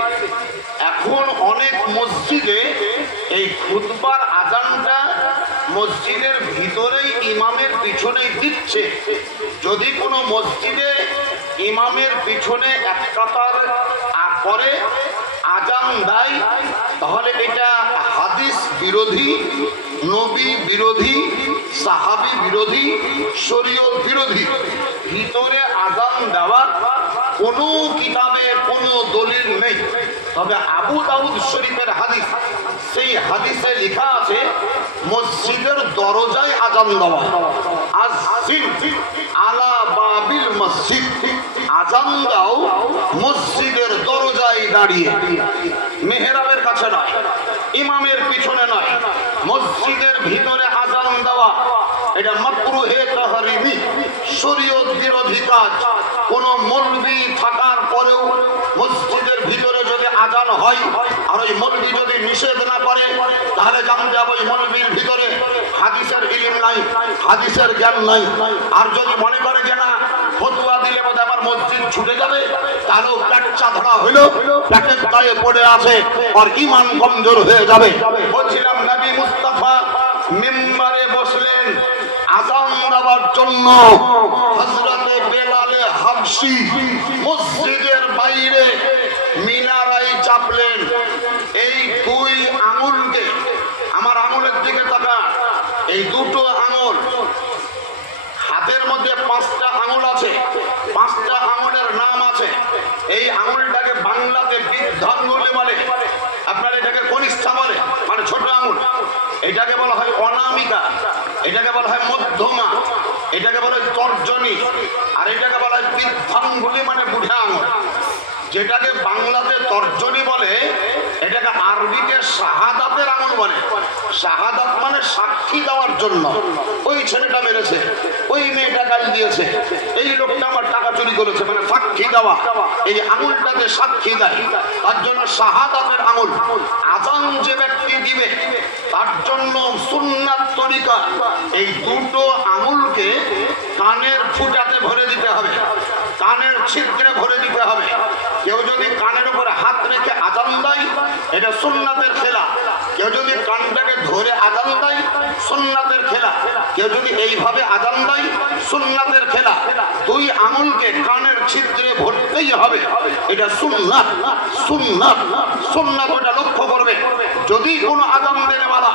এখন অনেক মসজিদে এই খুতবার আজানটা মসজিদের ভিতরেই ইমামের পিছনেই দিচ্ছে। যদি কোনো মসজিদে ইমামের পিছনে এক কাতার করে আজান দেয়, তাহলে এটা হাদিস বিরোধী, নবী বিরোধী, সাহাবী বিরোধী, শরীয়ত বিরোধী। ভিতরে আজান দেওয়ার কোনো কিতাবে কোনো দলিল নেই। তবে আবু দাউদ শরীফের হাদিস, সেই হাদিসে লেখা আছে মসজিদের দরজায় আজান দেওয়া। আযিন আলা বাবিল মসজিদ, আজান দাও মসজিদের দরজায় দাঁড়িয়ে, মেহরাবের কাছে নয়, ইমামের পিছনে নয়, মসজিদের ভিতরে আজান দেওয়া এটা মাকরুহে তাহরিমি, শরীয়ত বিরোধী কাজ। কোন মৌলবি থাকার পরেও মসজিদের ভিতরে যদি আজান হয় আর ওই মৌলবি যদি নিষেধ না করে, তাহলে জানতে হবে ওই মৌলবির ভিতরে হাদিসের ইলম নাই, হাদিসের জ্ঞান নাই। আর যদি মনে করে যে না ফতোয়া দিলে বোধহয় আমার মসজিদ ছুটে যাবে, তাহলেও প্যাঁচা ধরা হইল, প্যাকেট গায়ে পড়ে আছে, আর ইমান কমজোর হয়ে যাবে। বলছিলাম নবী মুস্তাফা মিম্বারে বসলেন আজান দেওয়ার জন্য। হযরতে বেলালে হাবশী মসজিদের বাইরে মিনারায় চাপলেন। এই দুই আঙুলকে, আমার আঙুলের দিকে তাকান, পাঁচটা আঙুল আছে, পাঁচটা আঙুলের নাম আছে। এই আঙুলটাকে বাংলাতে বৃদ্ধাঙ্গুলি বলে, আপনার এটাকে কনিষ্ঠা বলে, মানে ছোট আঙুল। এটাকে বলা হয় অনামিকা, এটাকে বলা হয় মধ্যমা, এটাকে বলা হয় তর্জনী, আর এটাকে বলা হয় বৃদ্ধাঙ্গুলি মানে বুড়া আঙুল। যেটাকে বাংলাতে তর্জনী বলে এটাকে আরবিতে শাহাদাতের আঙুল বলে। শাহাদাত মানে সাক্ষী দেওয়ার জন্য। ওই ছেলেটা মেরেছে, ওই মেয়েটা গাল দিয়েছে, এই লোকটা আমার টাকা চুরি করেছে, মানে সাক্ষী দেওয়া। এই আঙুলটাকে সাক্ষী দেয়, তার জন্য শাহাদাতের আঙুল। আযান যে ব্যক্তি দিবে তার জন্য সুন্নাত তরিকা এই দুটো আঙুলকে কানের ফুটাতে ভরে দিতে হবে, কানের ছিদ্রে ভরে দিতে হবে। কেউ যদি কানের উপরে হাত রেখে আযান দেয় এটা সুন্নাতের খেলাফ। কেউ যদি কানটাকে ধরে আযান দেয় সুন্নাতের খেলাফ। কেউ যদি এইভাবে আযান দেয় সুন্নাতের খেলাফ। দুই আঙুলকে কানের ছিদ্রে ভরতেই হবে, এটা সুন্নাত। সুন্নাত সুন্নাত ওটা লক্ষ্য করবে। যদি কোনো আযান দেনেওয়ালা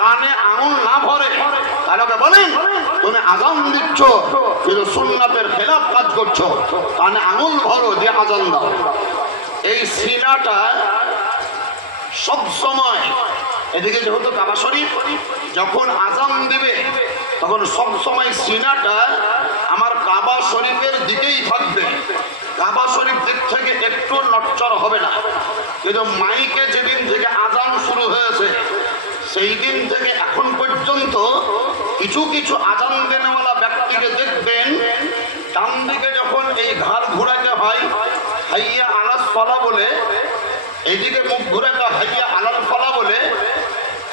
কানে আঙুল না ভরে তাহলে বলেন তুমি আযান দিচ্ছ কিন্তু সুন্নাতের খেলাফ কাজ করছো। কানে আঙুল ভরো দিয়ে আযান দাও। এই সিনাটা সব সময় এদিকে যেহেতু কাবা শরীফ, যখন আযান দিবে তখন সব সময় সিনাটা আমার কাবা শরীফের দিকেই থাকবে। কাবা শরীফ দিক থেকে একটু নড়চড় হবে না। কিন্তু মাইকে যেদিন থেকে আযান শুরু হয়েছে সেই দিন থেকে এখন পর্যন্ত কিছু কিছু আযান দেনেওয়ালা ব্যক্তিকে দেখবেন ডান দিকে যখন এই ঘাড় ঘুরাইতে হয় হাইয়া আলাস ফালা বলে, এইদিকে মুখ ঘুরাইতে হাইয়া আলাল ফালা বলে,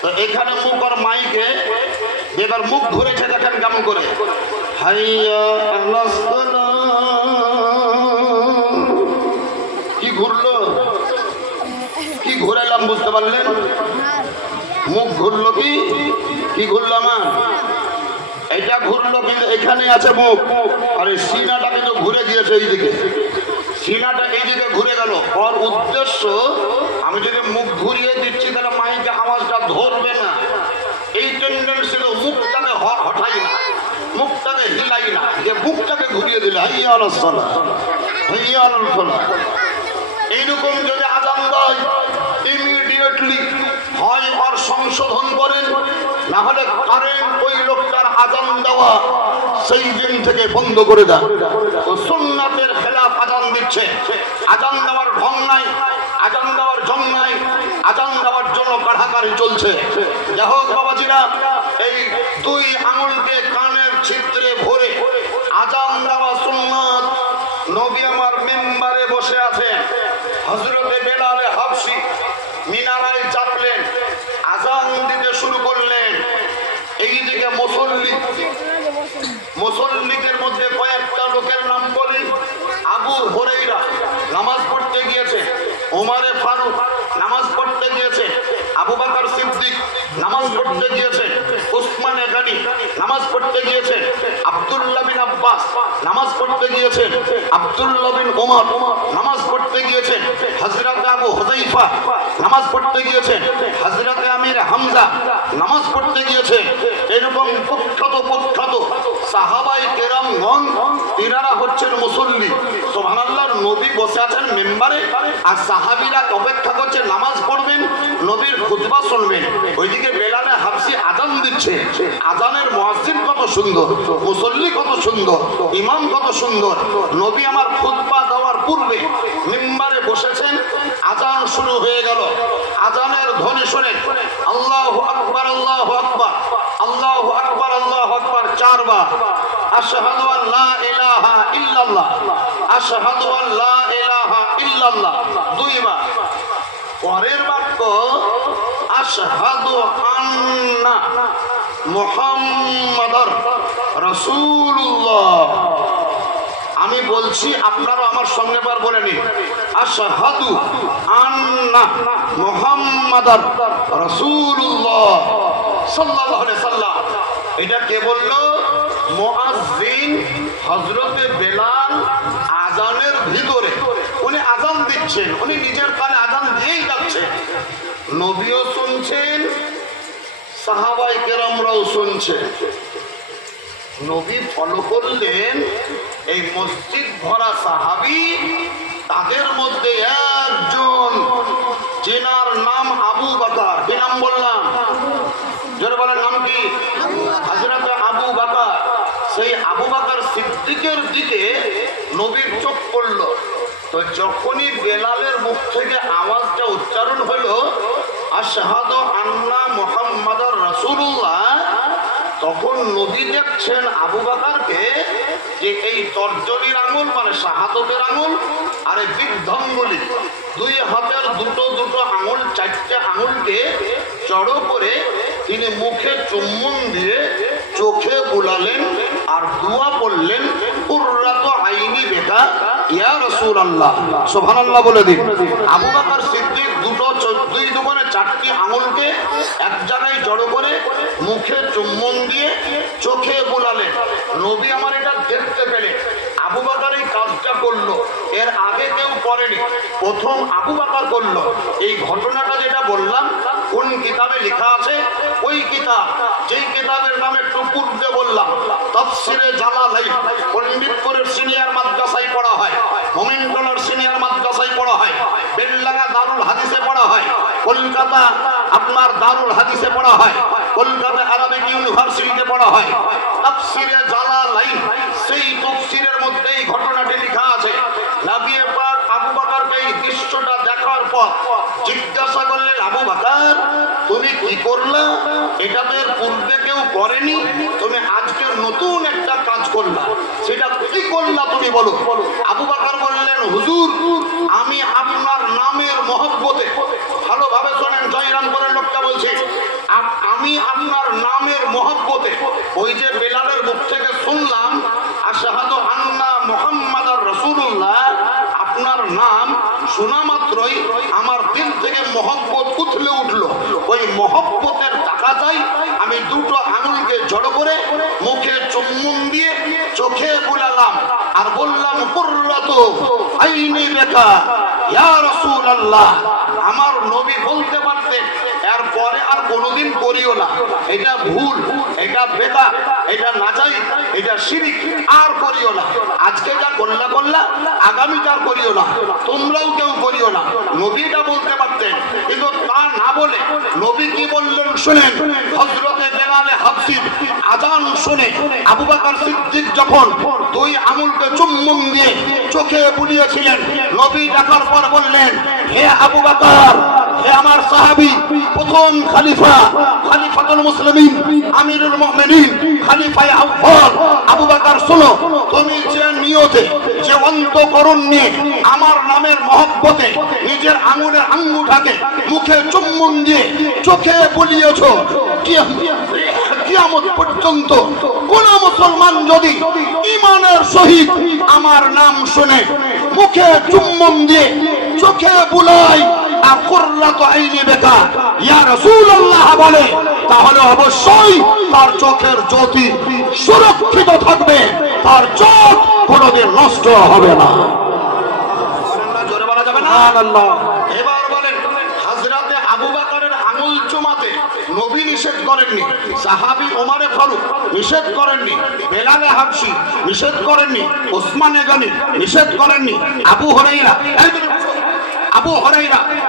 তো এখানে মুখ আর মাইকে এবার মুখ ঘুরেছে দেখেন কেমন করে, হাইয়া আলাস ফালা। কি ঘুরলো, কি ঘুরাইলাম বুঝতে পারলেন? মুখ ঘুরলো, কি কি ঘুরলো আমার এটা ঘুরলো, কিন্তু এখানে আছে মুখ, আর এই সিনাটা কিন্তু ঘুরে গিয়েছে এইদিকে। সিনাটা এইদিকে ঘুরে গেল। ওর উদ্দেশ্য আমি যদি মুখ ঘুরিয়ে দিচ্ছি তাহলে মাইকে আওয়াজটা ধরবে না। এই টেন্ডেন্সি তো মুখটাকে হঠাই না, মুখটাকে হিলাই না, যে মুখটাকে ঘুরিয়ে দিলে হাইয়া আলাস সালাহ, হাইয়া আলাল ফালাহ। এইরকম যদি আযান দেয় ইমিডিয়েটলি হয় আর সংশোধন করেন, না হলে কারেন্ট ওই লোকটার আযান দেওয়া সেই দিন থেকে বন্ধ করে দেন। ও সুন্নাতের খেলাফ আযান দিচ্ছে। আযান দেওয়ার ঢং নাই, আযান দেওয়ার জং নাই, আযান দেওয়ার জন্য কাড়াকাড়ি চলছে। যাই হোক বাবাজিরা, এই দুই আঙুলকে কানের ছিদ্রে ভরে আযান দেওয়া সুন্নাত। নবী আমার মেম্বারে বসে আছেন, হযরতে বেলাল হাবশী মিনারায় চাপলেন, আযান দিতে শুরু করলেন। এইদিকে মুসল্লিদের মধ্যে কয়েকটা লোকের নাম বলি। আবু হুরায়রা নামাজ পড়তে গিয়েছে, ওমরে ফারুক নামাজ পড়তে গিয়েছে, আবু বকর সিদ্দিক নামাজ পড়তে গিয়েছে, উসমান গনি নামাজ পড়তে গিয়েছে, আব্দুল্লাহ বিন আব্বাস নামাজ পড়তে গিয়েছে, আব্দুল্লাহ বিন ওমর নামাজ পড়তে গিয়েছে, হযরত আবু হুযায়ফা নামাজ পড়তে গিয়েছে, হযরত আমির হামজা নামাজ পড়তে গিয়েছে। এরকম প্রখ্যাত সাহাবায়ে কেরামগণ তিনারা হচ্ছেন মুসল্লি। সুবহানাল্লাহ, নবী বসে আছেন মেম্বারে আর সাহাবীরা অপেক্ষা করছে নামাজ পড়বেন, নবীর খুতবা শুনবেন। ওইদিকে বেলালে হাবশী আযান দিচ্ছে। আযানের মুয়াজ্জিন কত সুন্দর, মুসল্লি কত সুন্দর, ইমাম কত সুন্দর। নবী আমার খুতবা দেওয়ার পূর্বে মেম্বারে বসেছেন, আযান শুরু হয়ে গেল। আযানের ধ্বনি শুনে আল্লাহু আকবার, আল্লাহু আকবার, আল্লাহু আকবার, আল্লাহু আকবার চারবার। আশহাদু আল্লা ইলাহা ইল্লাল্লাহ, আশহাদু আল্লা ইলাহা ইল্লাল্লাহ দুইবার। পরের বাক্য আশহাদু আন্না মুহাম্মাদার রাসূলুল্লাহ। আমি বলছি আপনারা আমার সঙ্গে বার বলে নিন, আশহাদু আন্না মুহাম্মাদার রাসূলুল্লাহ সাল্লাল্লাহু আলাইহি সাল্লাম। এটা কে বললো? মুয়াজ্জিন হযরতে বেলাল আযানের ভিতরে। উনি আযান দিচ্ছেন, উনি নিজের কানে আযান দিয়েই যাচ্ছেন। নবীও শুনছেন, সাহাবায়ে কেরামরাও শুনছেন। নবী ফলো করলেন এই মসজিদ ভরা সাহাবী, তাদের মধ্যে একজন যেনার নাম আবু বকর। কি নাম বললাম? যারা বলেন নাম কি? হযরত আবু বকর। সেই আবু বকর সিদ্দিকের দিকে নবীর চোখ পড়ল। তো যখনই বেলালের মুখ থেকে আওয়াজটা উচ্চারণ হলো আশহাদু আন্না মুহাম্মাদুর রাসূলুল্লাহ, তখন নবী দেখছেন আবু বকরকে যে এই তর্জনীর আঙুল মানে শাহাদতের আঙুল আর এই বৃদ্ধঙ্গুলি, দুই হাতের দুটো দুটো আঙুল, চারটে আঙুলকে জড়ো করে তিনি মুখে চুম্বন দিয়ে চোখে বুলালেন আর দোয়া পড়লেন, কুররাতু আইনি বেকা ইয়া রাসূলুল্লাহ। সুবহানাল্লাহ বলে দিন। আবু বকর সিদ্দিক দুই দোকানে চারটি আঙুলকে এক জায়গায় জড়ো করে মুখে চুম্বন দিয়ে চোখে বুলালেন। নবী আমার এটা দেখতে পেলে আবু বকর এই কাজটা করলো, এর আগে কেউ করেনি, প্রথম আবু বকর করলো। এই ঘটনাটা যেটা বললাম কোন কিতাবে লেখা আছে? ওই কিতাব যেই কিতাবের নাম একটু পূর্বে বললাম, তাফসিরে জালালাইন। পণ্ডিতপুরের সিনিয়র মাদ্রাসায় পড়া হয়, মোমিনটনের সিনিয়র মাদ্রাসায় পড়া হয়, বেলডাঙ্গা দারুল হাদিসে পড়া হয়, কলকাতা আপনার দারুল হাদিসে পড়া হয়, কলকাতা আরবিক ইউনিভার্সিটিতে পড়া হয়। তাফসিরে জালালাইন, সেই তাফসিরের মধ্যে এই ঘটনাটি লেখা আছে। নবী পাক আবু বকরকে এই দৃশ্যটা দেখার পর জিজ্ঞাসা করলেন, আবু বকর তুমি কি করলা? এটা তো এর পূর্বে কেউ করেনি, তুমি আজকে নতুন একটা কাজ করলা, সেটা কি করলা তুমি বলো? আবু বকর বললেন, হুজুর আমি আপনার নামের মহব্বতে, ভালোভাবে শোনেন, জয়রামপুরের লোকটা বলছি, আমি আপনার নামের মহব্বতে ওই যে বেলালের মুখ থেকে শুনলাম আশহাদু আন্না মুহাম্মাদুর রাসূলুল্লাহ, আপনার নাম শোনা মাত্রই আমার দিল থেকে মহব্বত উঠলে উঠলো। ওই মহব্বতের টাকা চাই, আমি দুটো আঙুলকে জড়ো করে মুখে চুম্বন দিয়ে চোখে বুলালাম আর বললাম, কুররাতু আইনি বেকা ইয়া রাসূলুল্লাহ। আমার নবী বলতে পারতেন এরপরে আর কোনোদিন করিও না, এটা ভুল, এটা বেদাত, এটা নাজায়েজ, এটা শিরক, আর করিও না। আজকে যা করলা আগামীটা আর করিও না, তোমরাও কেউ করিও না। নবীটা বলতে পারতেন, কিন্তু তা না বলে নবী কি বললেন শুনেন। হযরতে বেলাল হাবশী আযান শুনে আবু বকর সিদ্দিক যখন দুই আঙুলকে চুম্বন দিয়ে চোখে বুলিয়েছিলেন, নবী দেখার পর বললেন, হে আবু বকর, হে আমার সাহাবী, প্রথম খলিফাতুল মুসলিমিন, আমিরুল মুমিনিন, খলিফায়ে আউয়াল আবু বকর, শোনো, তুমি যে নিয়তে, যে অন্তঃকরণ নিয়ে আমার নামের মহব্বতে নিজের আঙুলের আঙ্গুঠাকে মুখে চুম্বন দিয়ে চোখে বুলিয়েছো, কিয়ামত পর্যন্ত কোন মুসলমান যদি ঈমানের সহিত আমার নাম শুনে মুখে চুম্বন দিয়ে চোখে বুলায় আর কুররাতু আইনি বেকা ইয়া রাসূলুল্লাহ বলে, তাহলে অবশ্যই তার চোখের জ্যোতি সুরক্ষিত থাকবে, তার চোখ কোনোদিন নষ্ট হবে না। জোরে বলা যাবে না? সুবহানাল্লাহ। এবার বলেন, হযরতে আবু বকরের আঙুল চুমাতে নবী নিষেধ করেননি, সাহাবী ওমরে ফারুক নিষেধ করেননি, বেলালে হাবশী নিষেধ করেননি, ওসমানে গনি নিষেধ করেননি, আবু হুরায়রা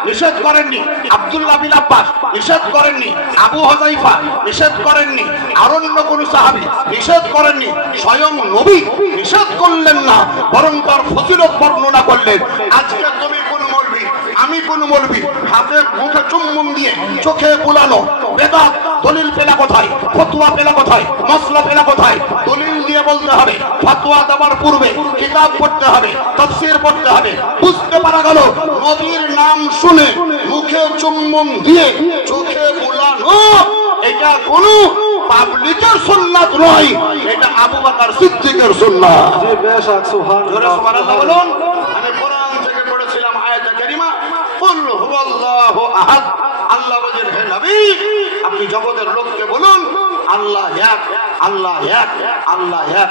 নিষেধ করেননি, আব্দুল্লাহ বিন আব্বাস নিষেধ করেননি, আবু হুযায়ফা নিষেধ করেননি, আর অন্য কোন সাহাবী নিষেধ করেননি, স্বয়ং নবী নিষেধ করলেন না, বরং তার ফজিলত বর্ণনা করলেন। আজকে তুমি কোন মৌলবি, আমি কোন মৌলবি, হাতে মুখে চুম্বন দিয়ে চোখে বুলানো বেদাত, দলিল পেলা কোথায়? ফতোয়া পেলা কোথায়? মাসলা পেলা কোথায়? দলিল দিয়ে বলতে হবে, ফতোয়া দেওয়ার পূর্বে কিতাব পড়তে হবে, তাফসীর পড়তে হবে, বুঝতে পারা গেল নবীর নাম শুনে মুখে চুম্বন দিয়ে চোখে বুলানো এটা কোন পাবলিকের সুন্নাত নয়, এটা আবু বকর সিদ্দিকের সুন্নাত। জি বেশক, সুবহানাল্লাহ বলুন। আমি কোরআন থেকে পড়েছিলাম আয়াতে কারিমা, কুল হুয়াল্লাহু আহাদ। আল্লাহ বলেন, হে নবী আপনি জগতের লোককে বলুন আল্লাহ এক, আল্লাহ এক, আল্লাহ এক।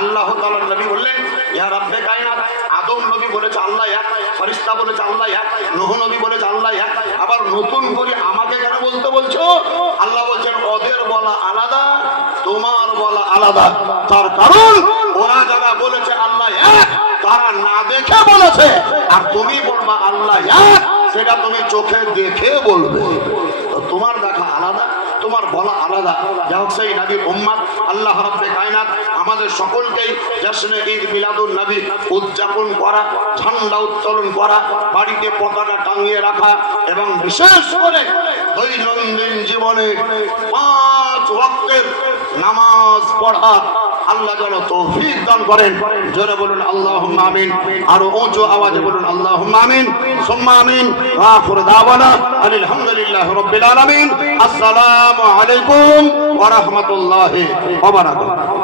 আল্লাহ তাআলার নবী বললেন, ইয়া রাব্বে কায়নাত। আদম নবী বলেছে আল্লাহ এক, ফেরেশতা বলেছে আল্লাহ এক, নূহ নবী বলেছে আল্লাহ এক। আবার নতুন করে আমাকে কেন বলতে বলছো? আল্লাহ বলেন, ওদের বলা আলাদা, তোমার বলা আলাদা। তার কারণ ওরা যারা বলেছে আল্লাহ এক, তারা না দেখে বলেছে, আর তুমি বলবা আল্লাহ এক, সেটা তুমি চোখে দেখে বলবে। তোমার দেখা আলাদা, তোমার বলা আলাদা। যা হোক, সেই নবীর উম্মত আল্লাহ রাব্বে কায়নাত আমাদের সকলকেই জশ্নে ঈদ মিলাদুন নবী উদযাপন করা, ঝান্ডা উত্তোলন করা, বাড়িতে পতাকা টাঙিয়ে রাখা এবং বিশেষ করে দৈনন্দিন জীবনে 5 ওয়াক্তের নামাজ পড়া আল্লাহ যেন তৌফিক দান করেন। জোরে বলুন আল্লাহুম্মা আমিন, আরো উঁচু আওয়াজে বলুন আল্লাহুম্মা আমিন, সুম্মা আমিন। ওয়া আখিরু দাওয়ানা আলহামদুলিল্লাহি রাব্বিল আলামিন। আসসালামু আলাইকুম ওয়া রাহমাতুল্লাহি ওয়া বারাকাতুহু।